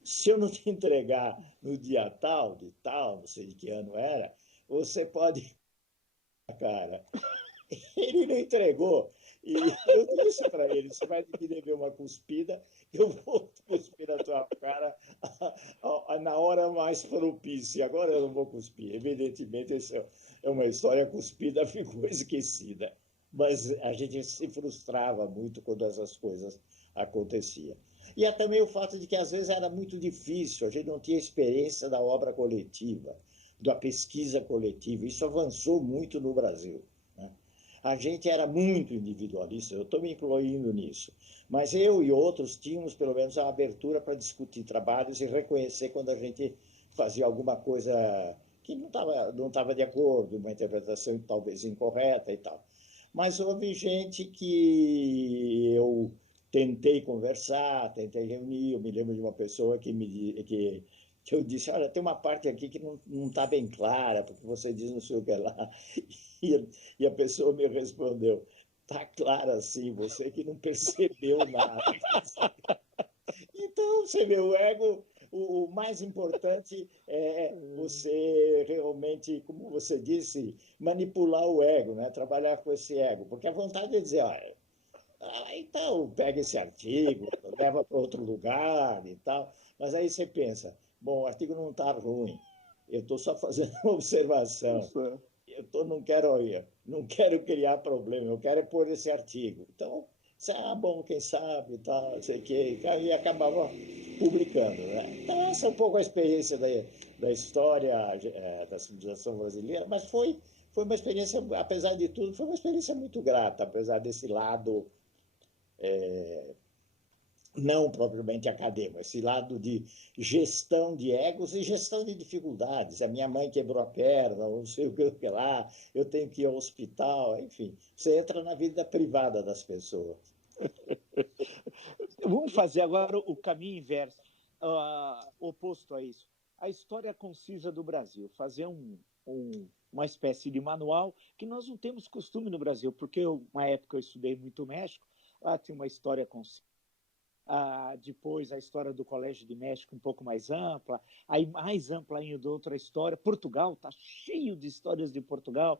se eu não te entregar no dia tal, de tal, não sei de que ano era, você pode... Cara, ele não entregou. E eu disse para ele, você vai me dever uma cuspida, eu vou cuspir na tua cara na hora mais propícia. Agora eu não vou cuspir. Evidentemente, isso é uma história cuspida, ficou esquecida. Mas a gente se frustrava muito quando essas coisas aconteciam. E há também o fato de que, às vezes, era muito difícil, a gente não tinha experiência da obra coletiva, da pesquisa coletiva. Isso avançou muito no Brasil. A gente era muito individualista, eu estou me incluindo nisso, mas eu e outros tínhamos pelo menos a abertura para discutir trabalhos e reconhecer quando a gente fazia alguma coisa que não estava de acordo, uma interpretação talvez incorreta e tal. Mas houve gente que eu tentei conversar, tentei reunir, eu me lembro de uma pessoa que eu disse, olha, tem uma parte aqui que não está bem clara, porque você diz não sei o que lá. E a pessoa me respondeu, está clara sim, você que não percebeu nada. Então, você vê, o ego, o mais importante é você realmente, como você disse, manipular o ego, né? Trabalhar com esse ego, porque a vontade é dizer, olha, então pega esse artigo, leva para outro lugar e tal, mas aí você pensa, bom, o artigo não está ruim, eu estou só fazendo uma observação, não quero criar problema, eu quero pôr esse artigo. Então, bom, quem sabe, tal, não sei o quê, e acabava publicando. Né? Então, essa é um pouco a experiência da história da civilização brasileira, mas foi uma experiência, apesar de tudo, foi uma experiência muito grata, apesar desse lado... não propriamente acadêmico, esse lado de gestão de egos e gestão de dificuldades. A minha mãe quebrou a perna, não sei o que lá, eu tenho que ir ao hospital, enfim. Você entra na vida privada das pessoas. Vamos fazer agora o caminho inverso, oposto a isso. A história concisa do Brasil, fazer uma espécie de manual que nós não temos costume no Brasil, porque uma época eu estudei muito o México, lá tinha uma história concisa. Depois a história do Colégio de México um pouco mais ampla, aí mais ampla ainda outra história. Portugal está cheio de histórias de Portugal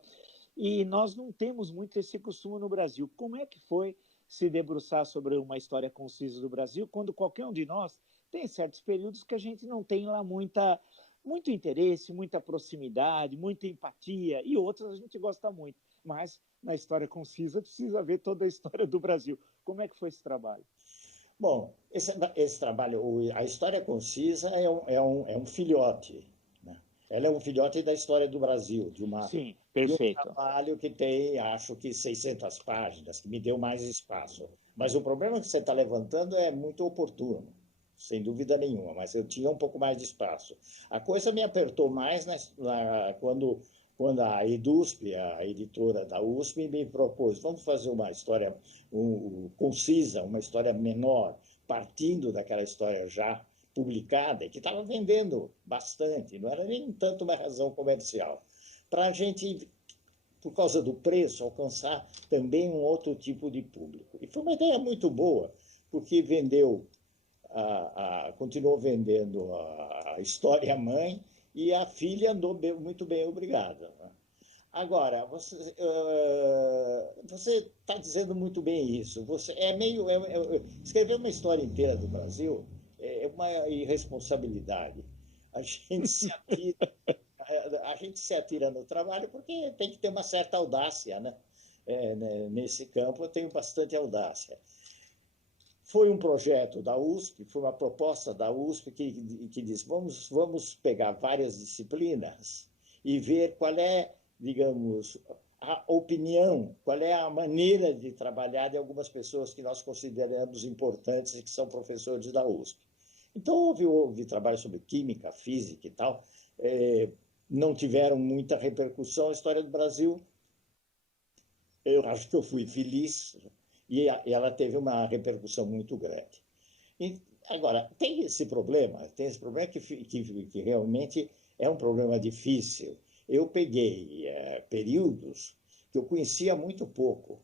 e nós não temos muito esse costume no Brasil. Como é que foi se debruçar sobre uma história concisa do Brasil quando qualquer um de nós tem certos períodos que a gente não tem lá muito interesse, muita proximidade, muita empatia e outros a gente gosta muito, mas na história concisa precisa ver toda a história do Brasil. Como é que foi esse trabalho? Bom, esse trabalho, a história concisa é um filhote. Né? Ela é um filhote da história do Brasil, Sim, perfeito. De um trabalho que tem, acho que 600 páginas, que me deu mais espaço. Mas o problema que você está levantando é muito oportuno, sem dúvida nenhuma, mas eu tinha um pouco mais de espaço. A coisa me apertou mais quando a EDUSP, a editora da USP, me propôs, vamos fazer uma história concisa, uma história menor, partindo daquela história já publicada, que estava vendendo bastante, não era nem tanto uma razão comercial, para a gente, por causa do preço, alcançar também um outro tipo de público. E foi uma ideia muito boa, porque continuou vendendo a história mãe, e a filha andou muito bem, obrigada. Agora, você está dizendo muito bem isso. Escrever uma história inteira do Brasil é uma irresponsabilidade. A gente se atira no trabalho porque tem que ter uma certa audácia, né? Nesse campo eu tenho bastante audácia. Foi um projeto da USP, foi uma proposta da USP que diz, vamos pegar várias disciplinas e ver qual é, digamos, a opinião, qual é a maneira de trabalhar de algumas pessoas que nós consideramos importantes e que são professores da USP. Então, houve trabalho sobre química, física e tal, não tiveram muita repercussão. A história do Brasil, eu acho que eu fui feliz, e ela teve uma repercussão muito grande. Agora, tem esse problema que realmente é um problema difícil. Eu peguei períodos que eu conhecia muito pouco.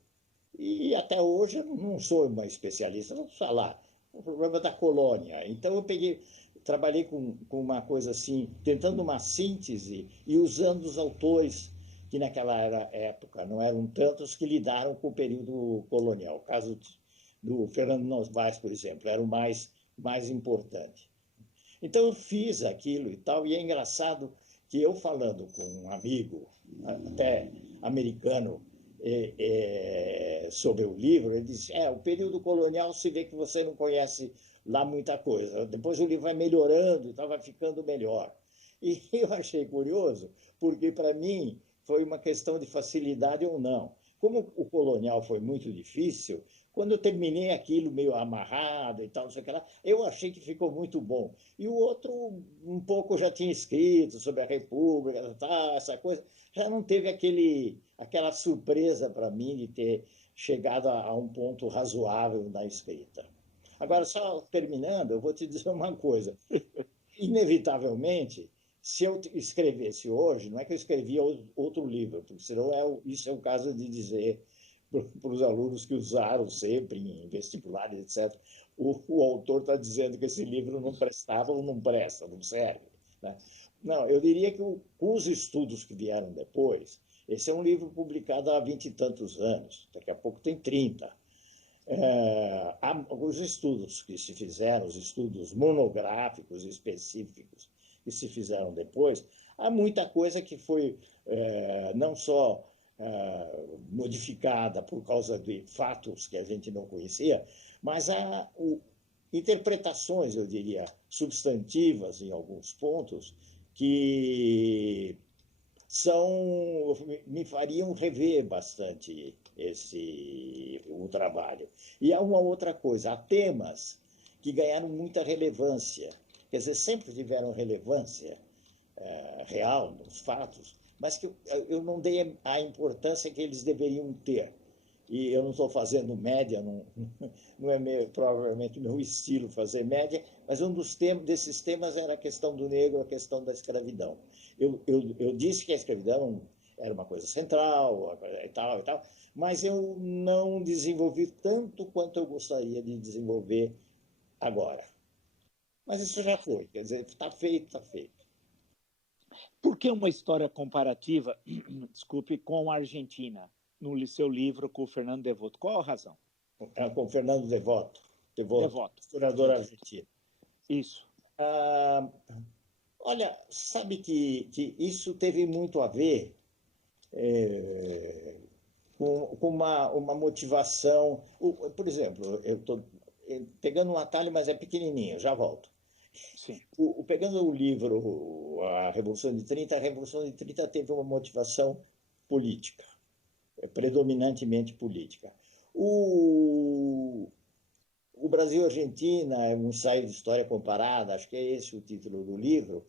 E até hoje eu não sou uma especialista, vamos falar, o problema da colônia. Então eu trabalhei com uma coisa assim, tentando uma síntese e usando os autores que naquela época não eram tantos que lidaram com o período colonial. O caso do Fernando Novaes, por exemplo, era o mais importante. Então eu fiz aquilo e tal, e é engraçado que eu falando com um amigo, até americano, sobre o livro, ele disse, o período colonial se vê que você não conhece lá muita coisa. Depois o livro vai melhorando e vai ficando melhor. E eu achei curioso, porque para mim foi uma questão de facilidade ou não. Como o colonial foi muito difícil, quando eu terminei aquilo meio amarrado e tal, não sei o que lá, eu achei que ficou muito bom. E o outro, um pouco já tinha escrito sobre a República, tal, essa coisa, já não teve aquela surpresa para mim de ter chegado a um ponto razoável na escrita. Agora, só terminando, eu vou te dizer uma coisa. Inevitavelmente, se eu escrevesse hoje, não é que eu escrevia outro livro, porque senão isso é o caso de dizer para os alunos que usaram sempre em vestibulares, etc. O autor está dizendo que esse livro não prestava ou não presta, não serve. Né? Não, eu diria que com os estudos que vieram depois, esse é um livro publicado há 20 e tantos anos, daqui a pouco tem 30. Os estudos que se fizeram, os estudos monográficos específicos que se fizeram depois, há muita coisa que foi não só modificada por causa de fatos que a gente não conhecia, mas há interpretações, eu diria, substantivas em alguns pontos, que me fariam rever bastante o trabalho. E há uma outra coisa, há temas que ganharam muita relevância, quer dizer, sempre tiveram relevância real nos fatos, mas que eu não dei a importância que eles deveriam ter. E eu não estou fazendo média, não é provavelmente meu estilo fazer média, mas um desses temas era a questão do negro, a questão da escravidão. Eu disse que a escravidão era uma coisa central, e tal, mas eu não desenvolvi tanto quanto eu gostaria de desenvolver agora. Mas isso já foi, quer dizer, está feito, está feito. Por que uma história comparativa, desculpe, com a Argentina, no seu livro com o Fernando Devoto? Qual a razão? Com o Fernando Devoto, historiador argentino. Isso. Olha, sabe que isso teve muito a ver com uma motivação. Por exemplo, eu estou pegando um atalho, mas é pequenininho, já volto. Sim. Pegando o livro A Revolução de 30, a Revolução de 30 teve uma motivação política, predominantemente política. O Brasil e Argentina é um ensaio de história comparada, acho que é esse o título do livro,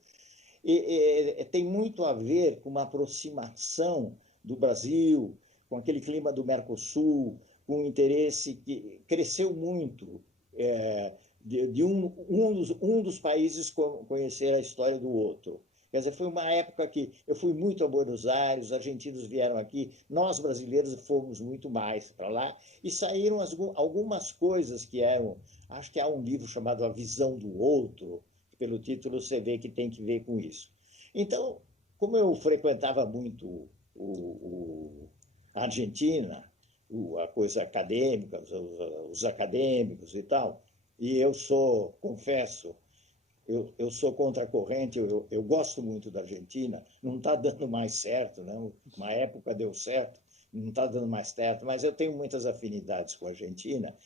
e tem muito a ver com uma aproximação do Brasil, com aquele clima do Mercosul, com um interesse que cresceu muito de um dos países conhecer a história do outro. Quer dizer, foi uma época que eu fui muito a Buenos Aires, os argentinos vieram aqui, nós brasileiros fomos muito mais para lá, e saíram algumas coisas que eram... Acho que há um livro chamado A Visão do Outro, que pelo título você vê que tem que ver com isso. Então, como eu frequentava muito a Argentina, a coisa acadêmica, os acadêmicos e tal, e eu confesso, eu sou contra a corrente, eu gosto muito da Argentina, não está dando mais certo, não. Uma época deu certo, não está dando mais certo, mas eu tenho muitas afinidades com a Argentina.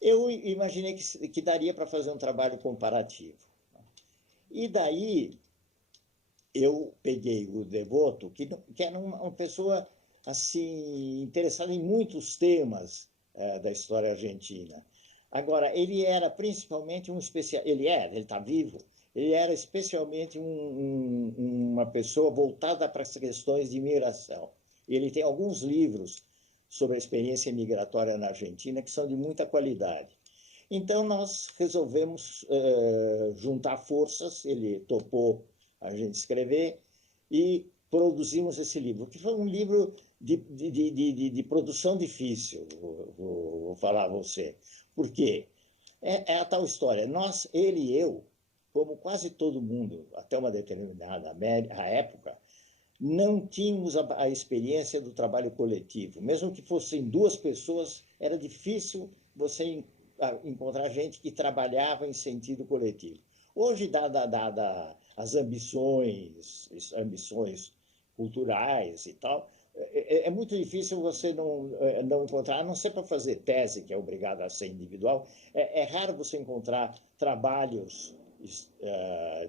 Eu imaginei que daria para fazer um trabalho comparativo. E daí eu peguei o Devoto, que era uma pessoa assim, interessada em muitos temas da história argentina. Agora, ele era principalmente ele está vivo, ele era especialmente uma pessoa voltada para as questões de imigração. Ele tem alguns livros sobre a experiência migratória na Argentina que são de muita qualidade. Então, nós resolvemos juntar forças, ele topou a gente escrever, e produzimos esse livro, que foi um livro de produção difícil, vou falar a você. Por quê? É a tal história. Nós, ele e eu, como quase todo mundo, até uma determinada época, não tínhamos a experiência do trabalho coletivo. Mesmo que fossem duas pessoas, era difícil você encontrar gente que trabalhava em sentido coletivo. Hoje, dada as ambições culturais e tal, é muito difícil você não encontrar, a não ser para fazer tese, que é obrigado a ser individual, é raro você encontrar trabalhos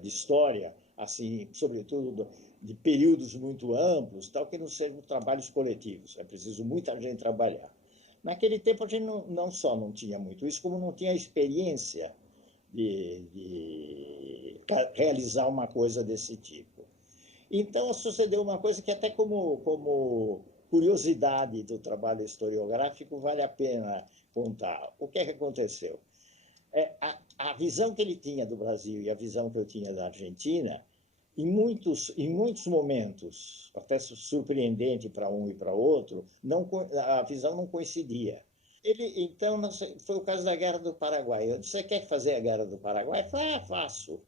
de história, assim, sobretudo de períodos muito amplos, tal, que não sejam trabalhos coletivos. É preciso muita gente trabalhar. Naquele tempo, a gente não só não tinha muito isso, como não tinha a experiência de realizar uma coisa desse tipo. Então, sucedeu uma coisa que até como curiosidade do trabalho historiográfico vale a pena contar. O que é que aconteceu? A visão que ele tinha do Brasil e a visão que eu tinha da Argentina, em muitos momentos, até surpreendente para um e para outro, a visão não coincidia. Então, foi o caso da Guerra do Paraguai. Eu disse: você quer fazer a Guerra do Paraguai? Eu falei: faço.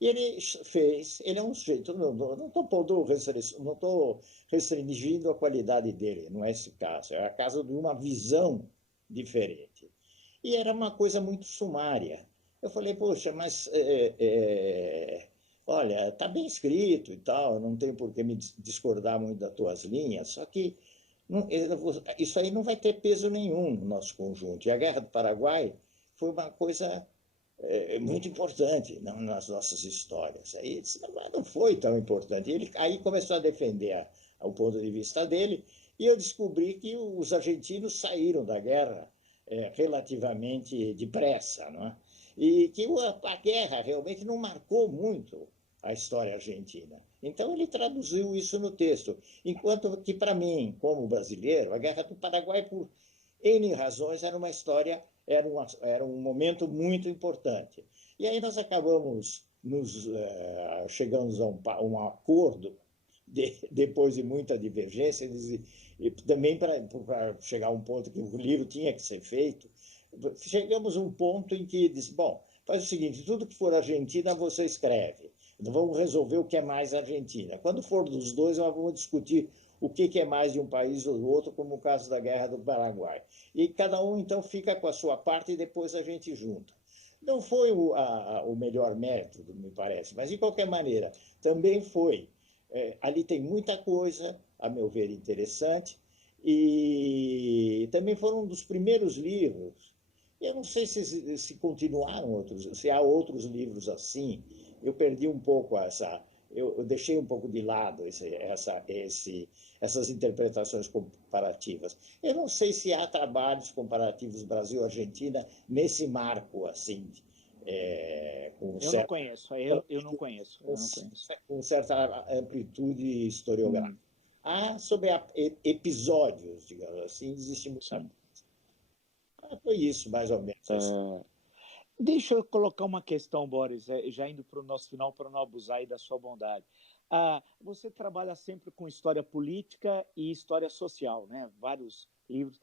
E ele fez. Ele é um sujeito, não estou restringindo a qualidade dele, não é esse caso. É a caso de uma visão diferente. E era uma coisa muito sumária. Eu falei: poxa, mas olha, está bem escrito e tal, não tenho por que me discordar muito das tuas linhas, só que isso aí não vai ter peso nenhum no nosso conjunto. E a Guerra do Paraguai foi uma coisa muito importante nas nossas histórias. Aí não foi tão importante. Ele aí começou a defender o ponto de vista dele, e eu descobri que os argentinos saíram da guerra relativamente depressa, não é? E que a guerra realmente não marcou muito a história argentina. Então, ele traduziu isso no texto. Enquanto que, para mim, como brasileiro, a Guerra do Paraguai, por N razões, era uma história, era um momento muito importante. E aí nós acabamos chegamos a um acordo, depois de muita divergência, e também para chegar a um ponto que o livro tinha que ser feito, chegamos a um ponto em que disse: bom, faz o seguinte, tudo que for Argentina você escreve. Então, vamos resolver o que é mais Argentina. Quando for dos dois, nós vamos discutir o que é mais de um país ou do outro, como o caso da Guerra do Paraguai. E cada um, então, fica com a sua parte e depois a gente junta. Não foi o melhor método, me parece, mas, de qualquer maneira, também foi. Ali tem muita coisa, a meu ver, interessante, e também foram um dos primeiros livros. Eu não sei se continuaram outros, se há outros livros assim. Eu perdi um pouco eu deixei um pouco de lado essas interpretações comparativas. Eu não sei se há trabalhos comparativos Brasil-Argentina nesse marco assim. Não conheço. Com certa amplitude historiográfica. Há sobre episódios, digamos assim, existe muita coisa. Foi isso, mais ou menos. Deixa eu colocar uma questão, Boris, já indo para o nosso final, para não abusar aí da sua bondade. Você trabalha sempre com história política e história social, né? Vários livros.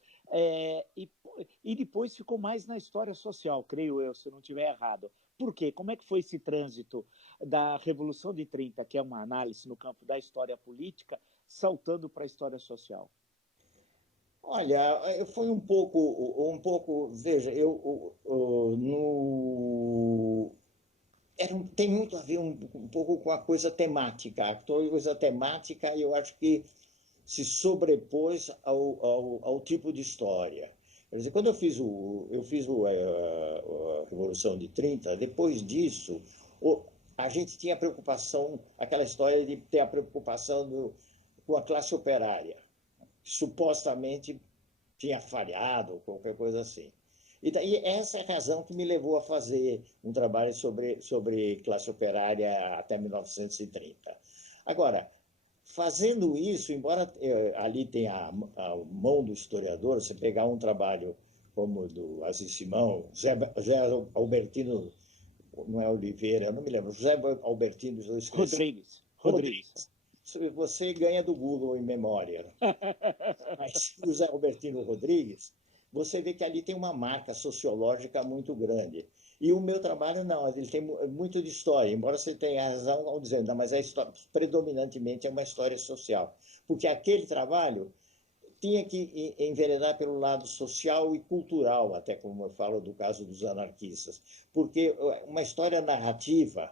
E depois ficou mais na história social, creio eu, se eu não estiver errado. Por quê? Como é que foi esse trânsito da Revolução de 30, que é uma análise no campo da história política, saltando para a história social? Olha, foi um pouco, veja, tem muito a ver um pouco com a coisa temática. A coisa temática, eu acho que se sobrepôs ao tipo de história. Quer dizer, quando eu fiz a Revolução de 30, depois disso, a gente tinha preocupação, aquela história de ter a preocupação com a classe operária, que supostamente tinha falhado, qualquer coisa assim. E daí essa é a razão que me levou a fazer um trabalho sobre classe operária até 1930. Agora, fazendo isso, embora ali tenha a mão do historiador, você pegar um trabalho como o do Aziz Simão, José Albertino, não é Oliveira, eu não me lembro, José Albertino Rodrigues. você ganha do Google em memória. Mas o Zé Robertino Rodrigues, você vê que ali tem uma marca sociológica muito grande. E o meu trabalho, não, ele tem muito de história, embora você tenha razão ao dizer, não, mas a história, predominantemente, é uma história social. Porque aquele trabalho tinha que enveredar pelo lado social e cultural, até como eu falo do caso dos anarquistas. Porque uma história narrativa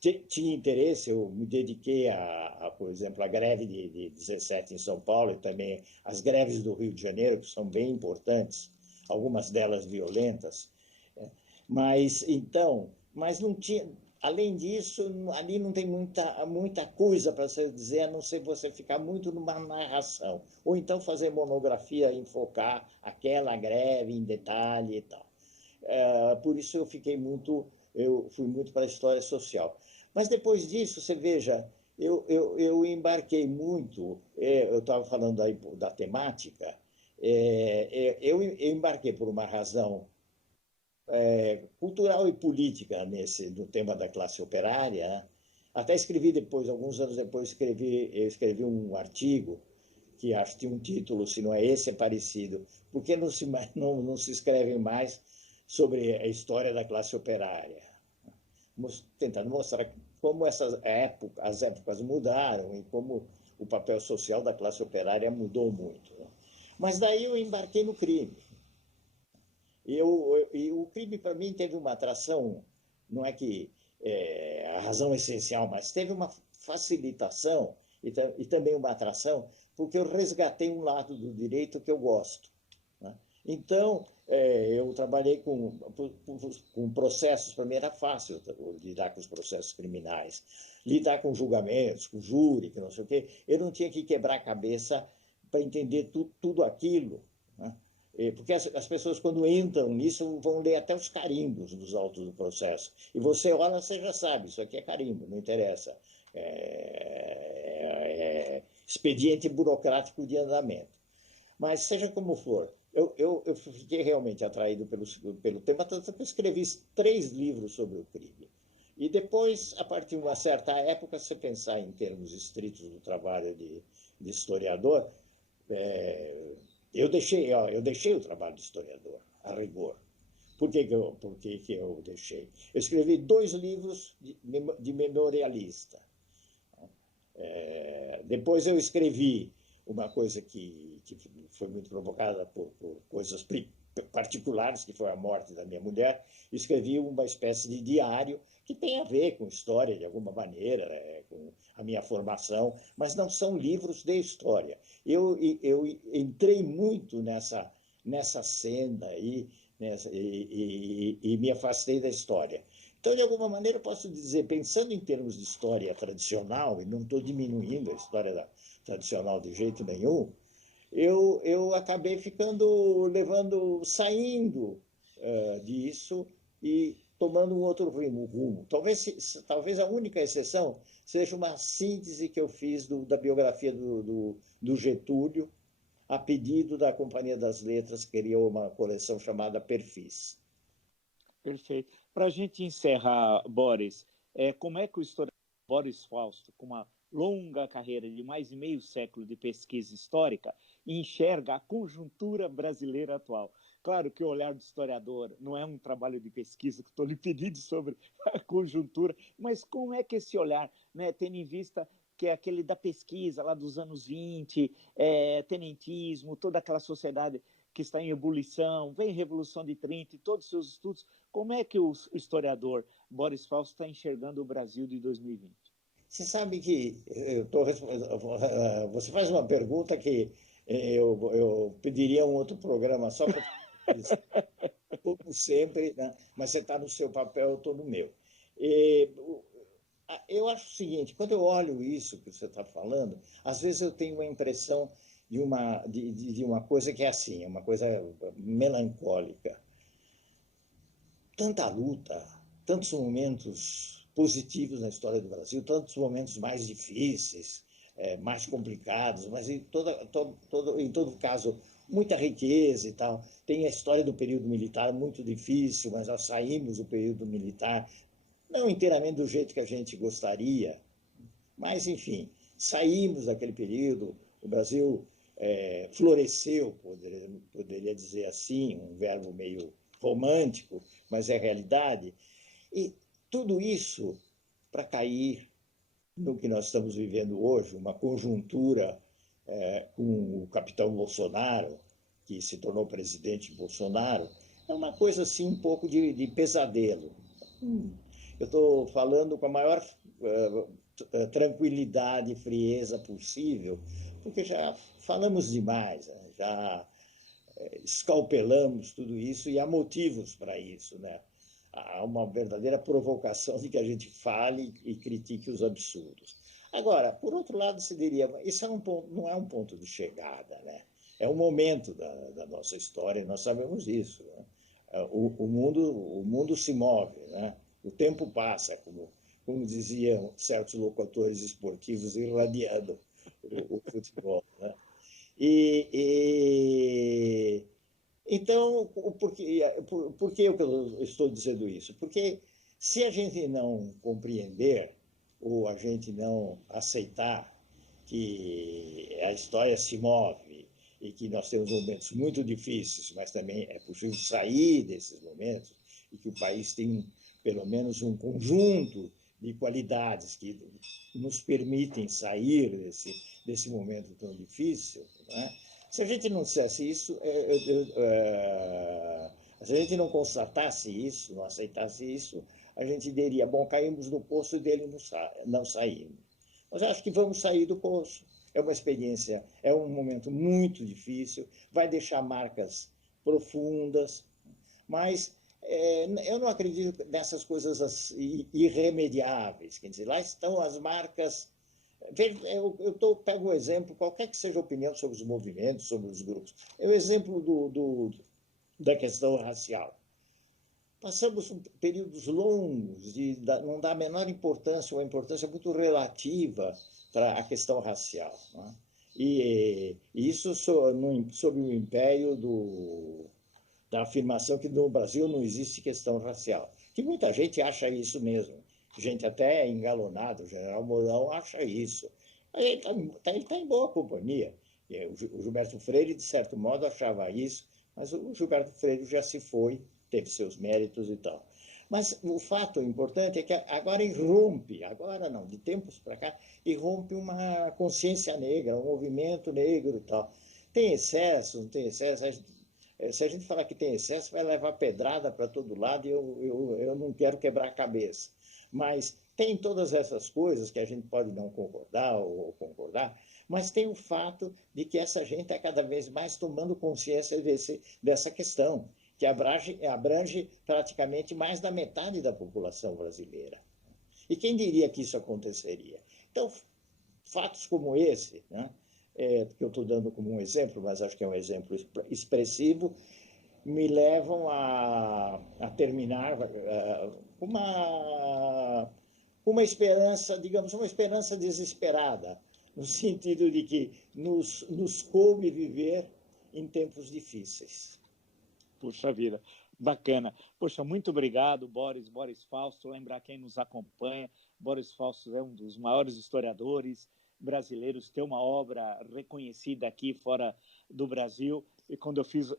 tinha interesse, eu me dediquei, por exemplo, à greve de 17 em São Paulo e também às greves do Rio de Janeiro, que são bem importantes, algumas delas violentas. Mas não tinha, além disso, ali não tem muita coisa para você dizer, a não ser você ficar muito numa narração. Ou então fazer monografia, enfocar aquela greve em detalhe e tal. Por isso eu fui muito para a história social. Mas depois disso, você veja, eu embarquei muito, eu estava falando aí da temática, eu embarquei por uma razão cultural e política no tema da classe operária, né? Até escrevi depois, alguns anos depois, eu escrevi um artigo que acho que tinha um título, se não é esse, é parecido. Por que não se escreve mais sobre a história da classe operária? Tentando mostrar como as épocas mudaram e como o papel social da classe operária mudou muito, né? Mas daí eu embarquei no crime. E o crime, para mim, teve uma atração, não é que a razão essencial, mas teve uma facilitação e também uma atração, porque eu resgatei um lado do direito que eu gosto, né? Então, eu trabalhei com processos, para mim era fácil lidar com os processos criminais, lidar com julgamentos, com júri, que não sei o quê. Eu não tinha que quebrar a cabeça para entender tudo aquilo, né? Porque as pessoas, quando entram nisso, vão ler até os carimbos dos autos do processo. E você olha, você já sabe, isso aqui é carimbo, não interessa. Expediente burocrático de andamento. Mas, seja como for, eu fiquei realmente atraído pelo tema, tanto que eu escrevi 3 livros sobre o crime. E depois, a partir de uma certa época, se você pensar em termos estritos do trabalho de historiador, eu deixei o trabalho de historiador, a rigor. Por que eu deixei? Eu escrevi 2 livros de memorialista. Depois eu escrevi uma coisa que foi muito provocada por coisas particulares, que foi a morte da minha mulher. Escrevi uma espécie de diário que tem a ver com história, de alguma maneira, com a minha formação, mas não são livros de história. Eu entrei muito nessa senda aí, e me afastei da história. Então, de alguma maneira, eu posso dizer, pensando em termos de história tradicional, e não estou diminuindo a história tradicional de jeito nenhum, eu acabei saindo disso e tomando um outro rumo. Talvez a única exceção seja uma síntese que eu fiz da biografia do Getúlio, a pedido da Companhia das Letras, que criou uma coleção chamada Perfis. Perfeito. Para a gente encerrar, Boris, como é que o historiador Boris Fausto, com uma longa carreira de mais de meio século de pesquisa histórica, enxerga a conjuntura brasileira atual? Claro que o olhar do historiador não é um trabalho de pesquisa que estou lhe pedindo sobre a conjuntura, mas como é que esse olhar, né, tendo em vista que é aquele da pesquisa lá dos anos 20, tenentismo, toda aquela sociedade que está em ebulição, vem Revolução de 30 e todos os seus estudos, como é que o historiador Boris Fausto está enxergando o Brasil de 2020? Você sabe que você faz uma pergunta que eu pediria um outro programa só para como sempre, né? Mas você está no seu papel, eu estou no meu. Eu acho o seguinte, quando eu olho isso que você está falando, às vezes eu tenho uma impressão de uma coisa que é assim, uma coisa melancólica. Tanta luta, tantos momentos positivos na história do Brasil, tantos momentos mais difíceis, mais complicados, mas em todo caso, muita riqueza e tal. Tem a história do período militar muito difícil, mas nós saímos do período militar, não inteiramente do jeito que a gente gostaria, mas, enfim, saímos daquele período, o Brasil floresceu, poderia dizer assim, um verbo meio romântico, mas é realidade. E tudo isso para cair no que nós estamos vivendo hoje, uma conjuntura com o capitão Bolsonaro, que se tornou presidente Bolsonaro, é uma coisa assim um pouco de pesadelo. Eu estou falando com a maior tranquilidade e frieza possível, porque já falamos demais, né? Já escalpelamos tudo isso e há motivos para isso, né? Há uma verdadeira provocação de que a gente fale e critique os absurdos. Agora, por outro lado, se diria, isso não é um ponto de chegada, né? É um momento da nossa história, nós sabemos isso, né? O mundo se move, né? O tempo passa, como diziam certos locutores esportivos, irradiando o futebol, né? Então, por que eu estou dizendo isso? Porque se a gente não compreender ou a gente não aceitar que a história se move e que nós temos momentos muito difíceis, mas também é possível sair desses momentos e que o país tem pelo menos um conjunto de qualidades que nos permitem sair desse momento tão difícil, né? Se a gente não dissesse isso, se a gente não constatasse isso, não aceitasse isso, a gente diria, bom, caímos no poço e dele não saímos. Mas acho que vamos sair do poço. É uma experiência, é um momento muito difícil, vai deixar marcas profundas, mas eu não acredito nessas coisas assim, irremediáveis. Quer dizer, lá estão as marcas. Pego um exemplo, qualquer que seja a opinião sobre os movimentos, sobre os grupos. É o exemplo da questão racial. Passamos períodos longos de não dar a menor importância, uma importância muito relativa para a questão racial, né? E isso sob o império da afirmação que no Brasil não existe questão racial. Que muita gente acha isso mesmo. Gente até engalonada, o general Mourão acha isso. Ele está em boa companhia. O Gilberto Freire, de certo modo, achava isso, mas o Gilberto Freire já se foi, teve seus méritos e tal. Mas o fato importante é que agora irrompe, agora não, de tempos para cá, irrompe uma consciência negra, um movimento negro e tal. Tem excesso, não tem excesso? Se a gente falar que tem excesso, vai levar pedrada para todo lado e eu não quero quebrar a cabeça. Mas tem todas essas coisas que a gente pode não concordar ou concordar, mas tem o fato de que essa gente está cada vez mais tomando consciência dessa questão, que abrange praticamente mais da metade da população brasileira. E quem diria que isso aconteceria? Então, fatos como esse, né, que eu estou dando como um exemplo, mas acho que é um exemplo expressivo, me levam a terminar uma esperança, digamos, uma esperança desesperada, no sentido de que nos coube viver em tempos difíceis. Puxa vida, bacana. Poxa, muito obrigado, Boris Fausto. Lembrar quem nos acompanha, Boris Fausto é um dos maiores historiadores brasileiros, tem uma obra reconhecida aqui fora do Brasil. E quando eu fiz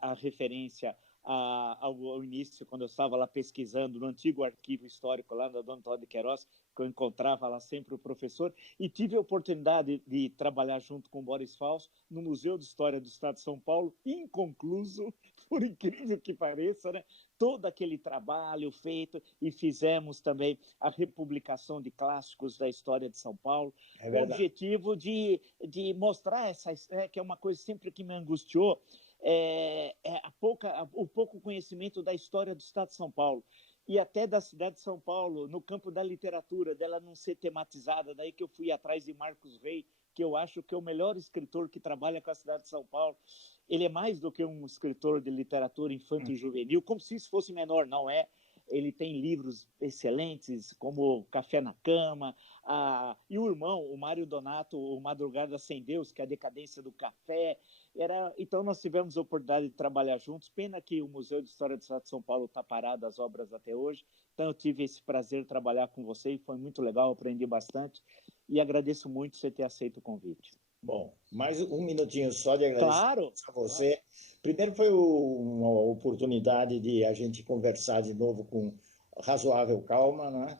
a referência ao início, quando eu estava lá pesquisando no antigo arquivo histórico lá da Dona Antônio de Queiroz, que eu encontrava lá sempre o professor, e tive a oportunidade de trabalhar junto com o Boris Fausto no Museu de História do Estado de São Paulo, inconcluso, por incrível que pareça, né? Todo aquele trabalho feito, e fizemos também a republicação de clássicos da história de São Paulo, com o objetivo de mostrar que é uma coisa sempre que me angustiou, o pouco conhecimento da história do Estado de São Paulo e até da cidade de São Paulo, no campo da literatura, dela não ser tematizada. Daí que eu fui atrás de Marcos Rey, que eu acho que é o melhor escritor que trabalha com a cidade de São Paulo. Ele é mais do que um escritor de literatura infanto e juvenil, como se isso fosse menor, não é. ele tem livros excelentes, como Café na Cama, e o irmão, o Mário Donato, o Madrugada Sem Deus, que é a decadência do café. Então nós tivemos a oportunidade de trabalhar juntos. Pena que o Museu de História do Estado de São Paulo está parado, as obras até hoje. Então eu tive esse prazer de trabalhar com você e foi muito legal, aprendi bastante. E agradeço muito você ter aceito o convite. Bom, mais um minutinho só de agradecer a você. Claro. Primeiro foi uma oportunidade de a gente conversar de novo com razoável calma, né?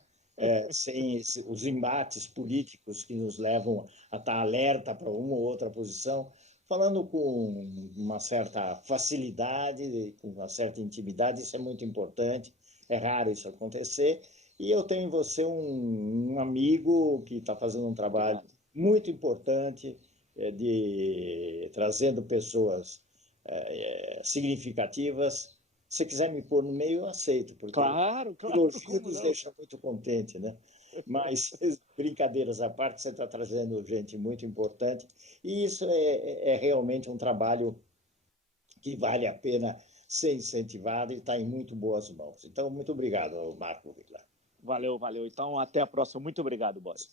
Sem os embates políticos que nos levam a estar alerta para uma ou outra posição, falando com uma certa facilidade, com uma certa intimidade. Isso é muito importante, é raro isso acontecer. E eu tenho em você um amigo que está fazendo um trabalho muito importante, trazendo pessoas significativas. Se quiser me pôr no meio, eu aceito, porque claro, elogio nos deixa muito contente, né? Mas, brincadeiras à parte, você está trazendo gente muito importante, e isso é realmente um trabalho que vale a pena ser incentivado e está em muito boas mãos. Então, muito obrigado, Marco Vilar. Valeu. Então, até a próxima. Muito obrigado, Boris.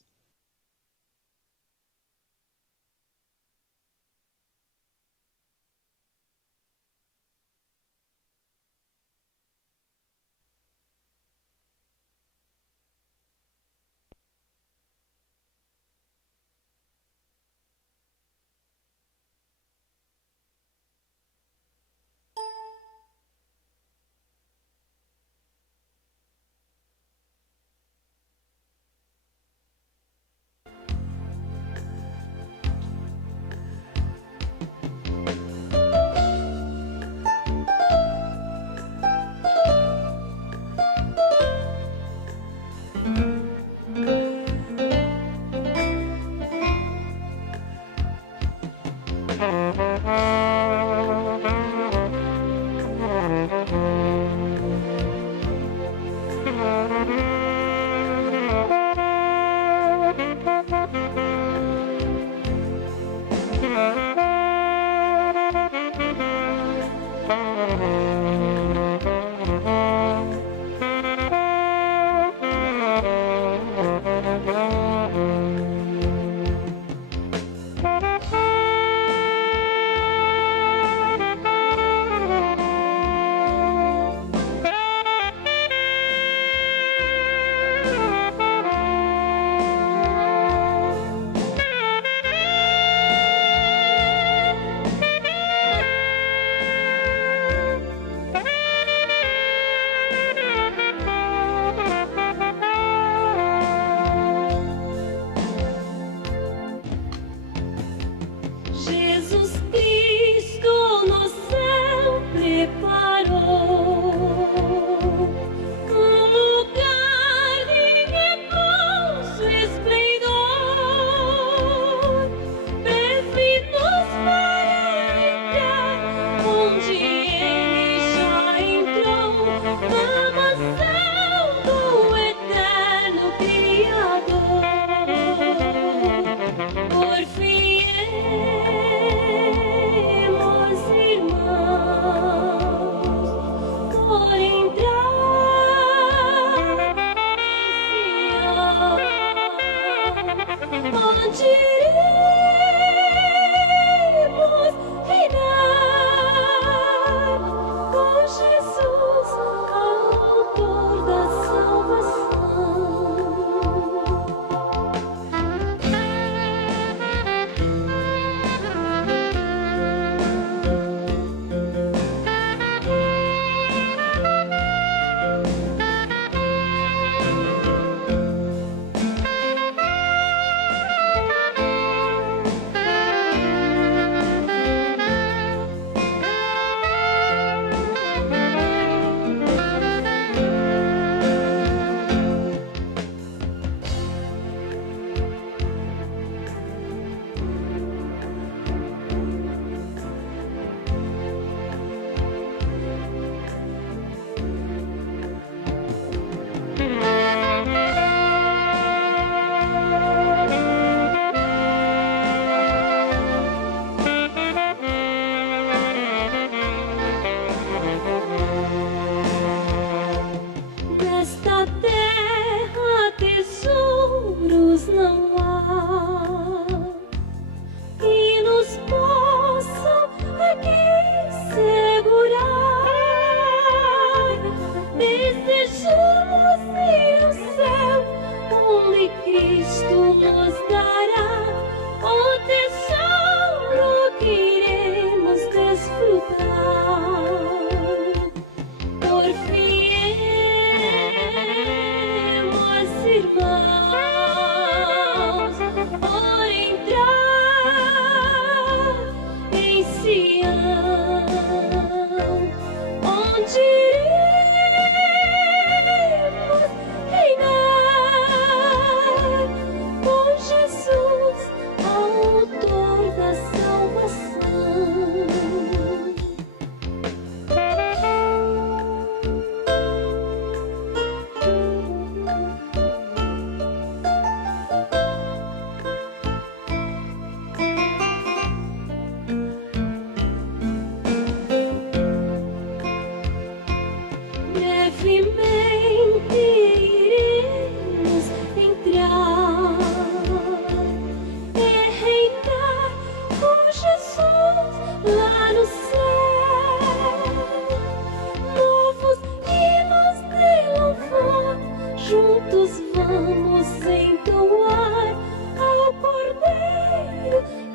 Por fiel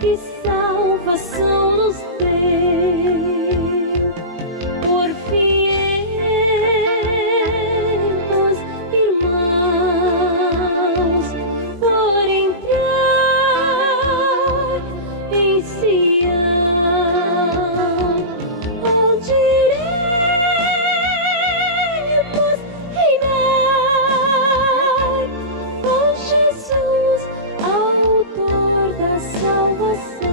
que salvação nos deu. Por fiemos irmãos, por entrar em Sião, onde iremos reinar com Jesus, autor da salvação.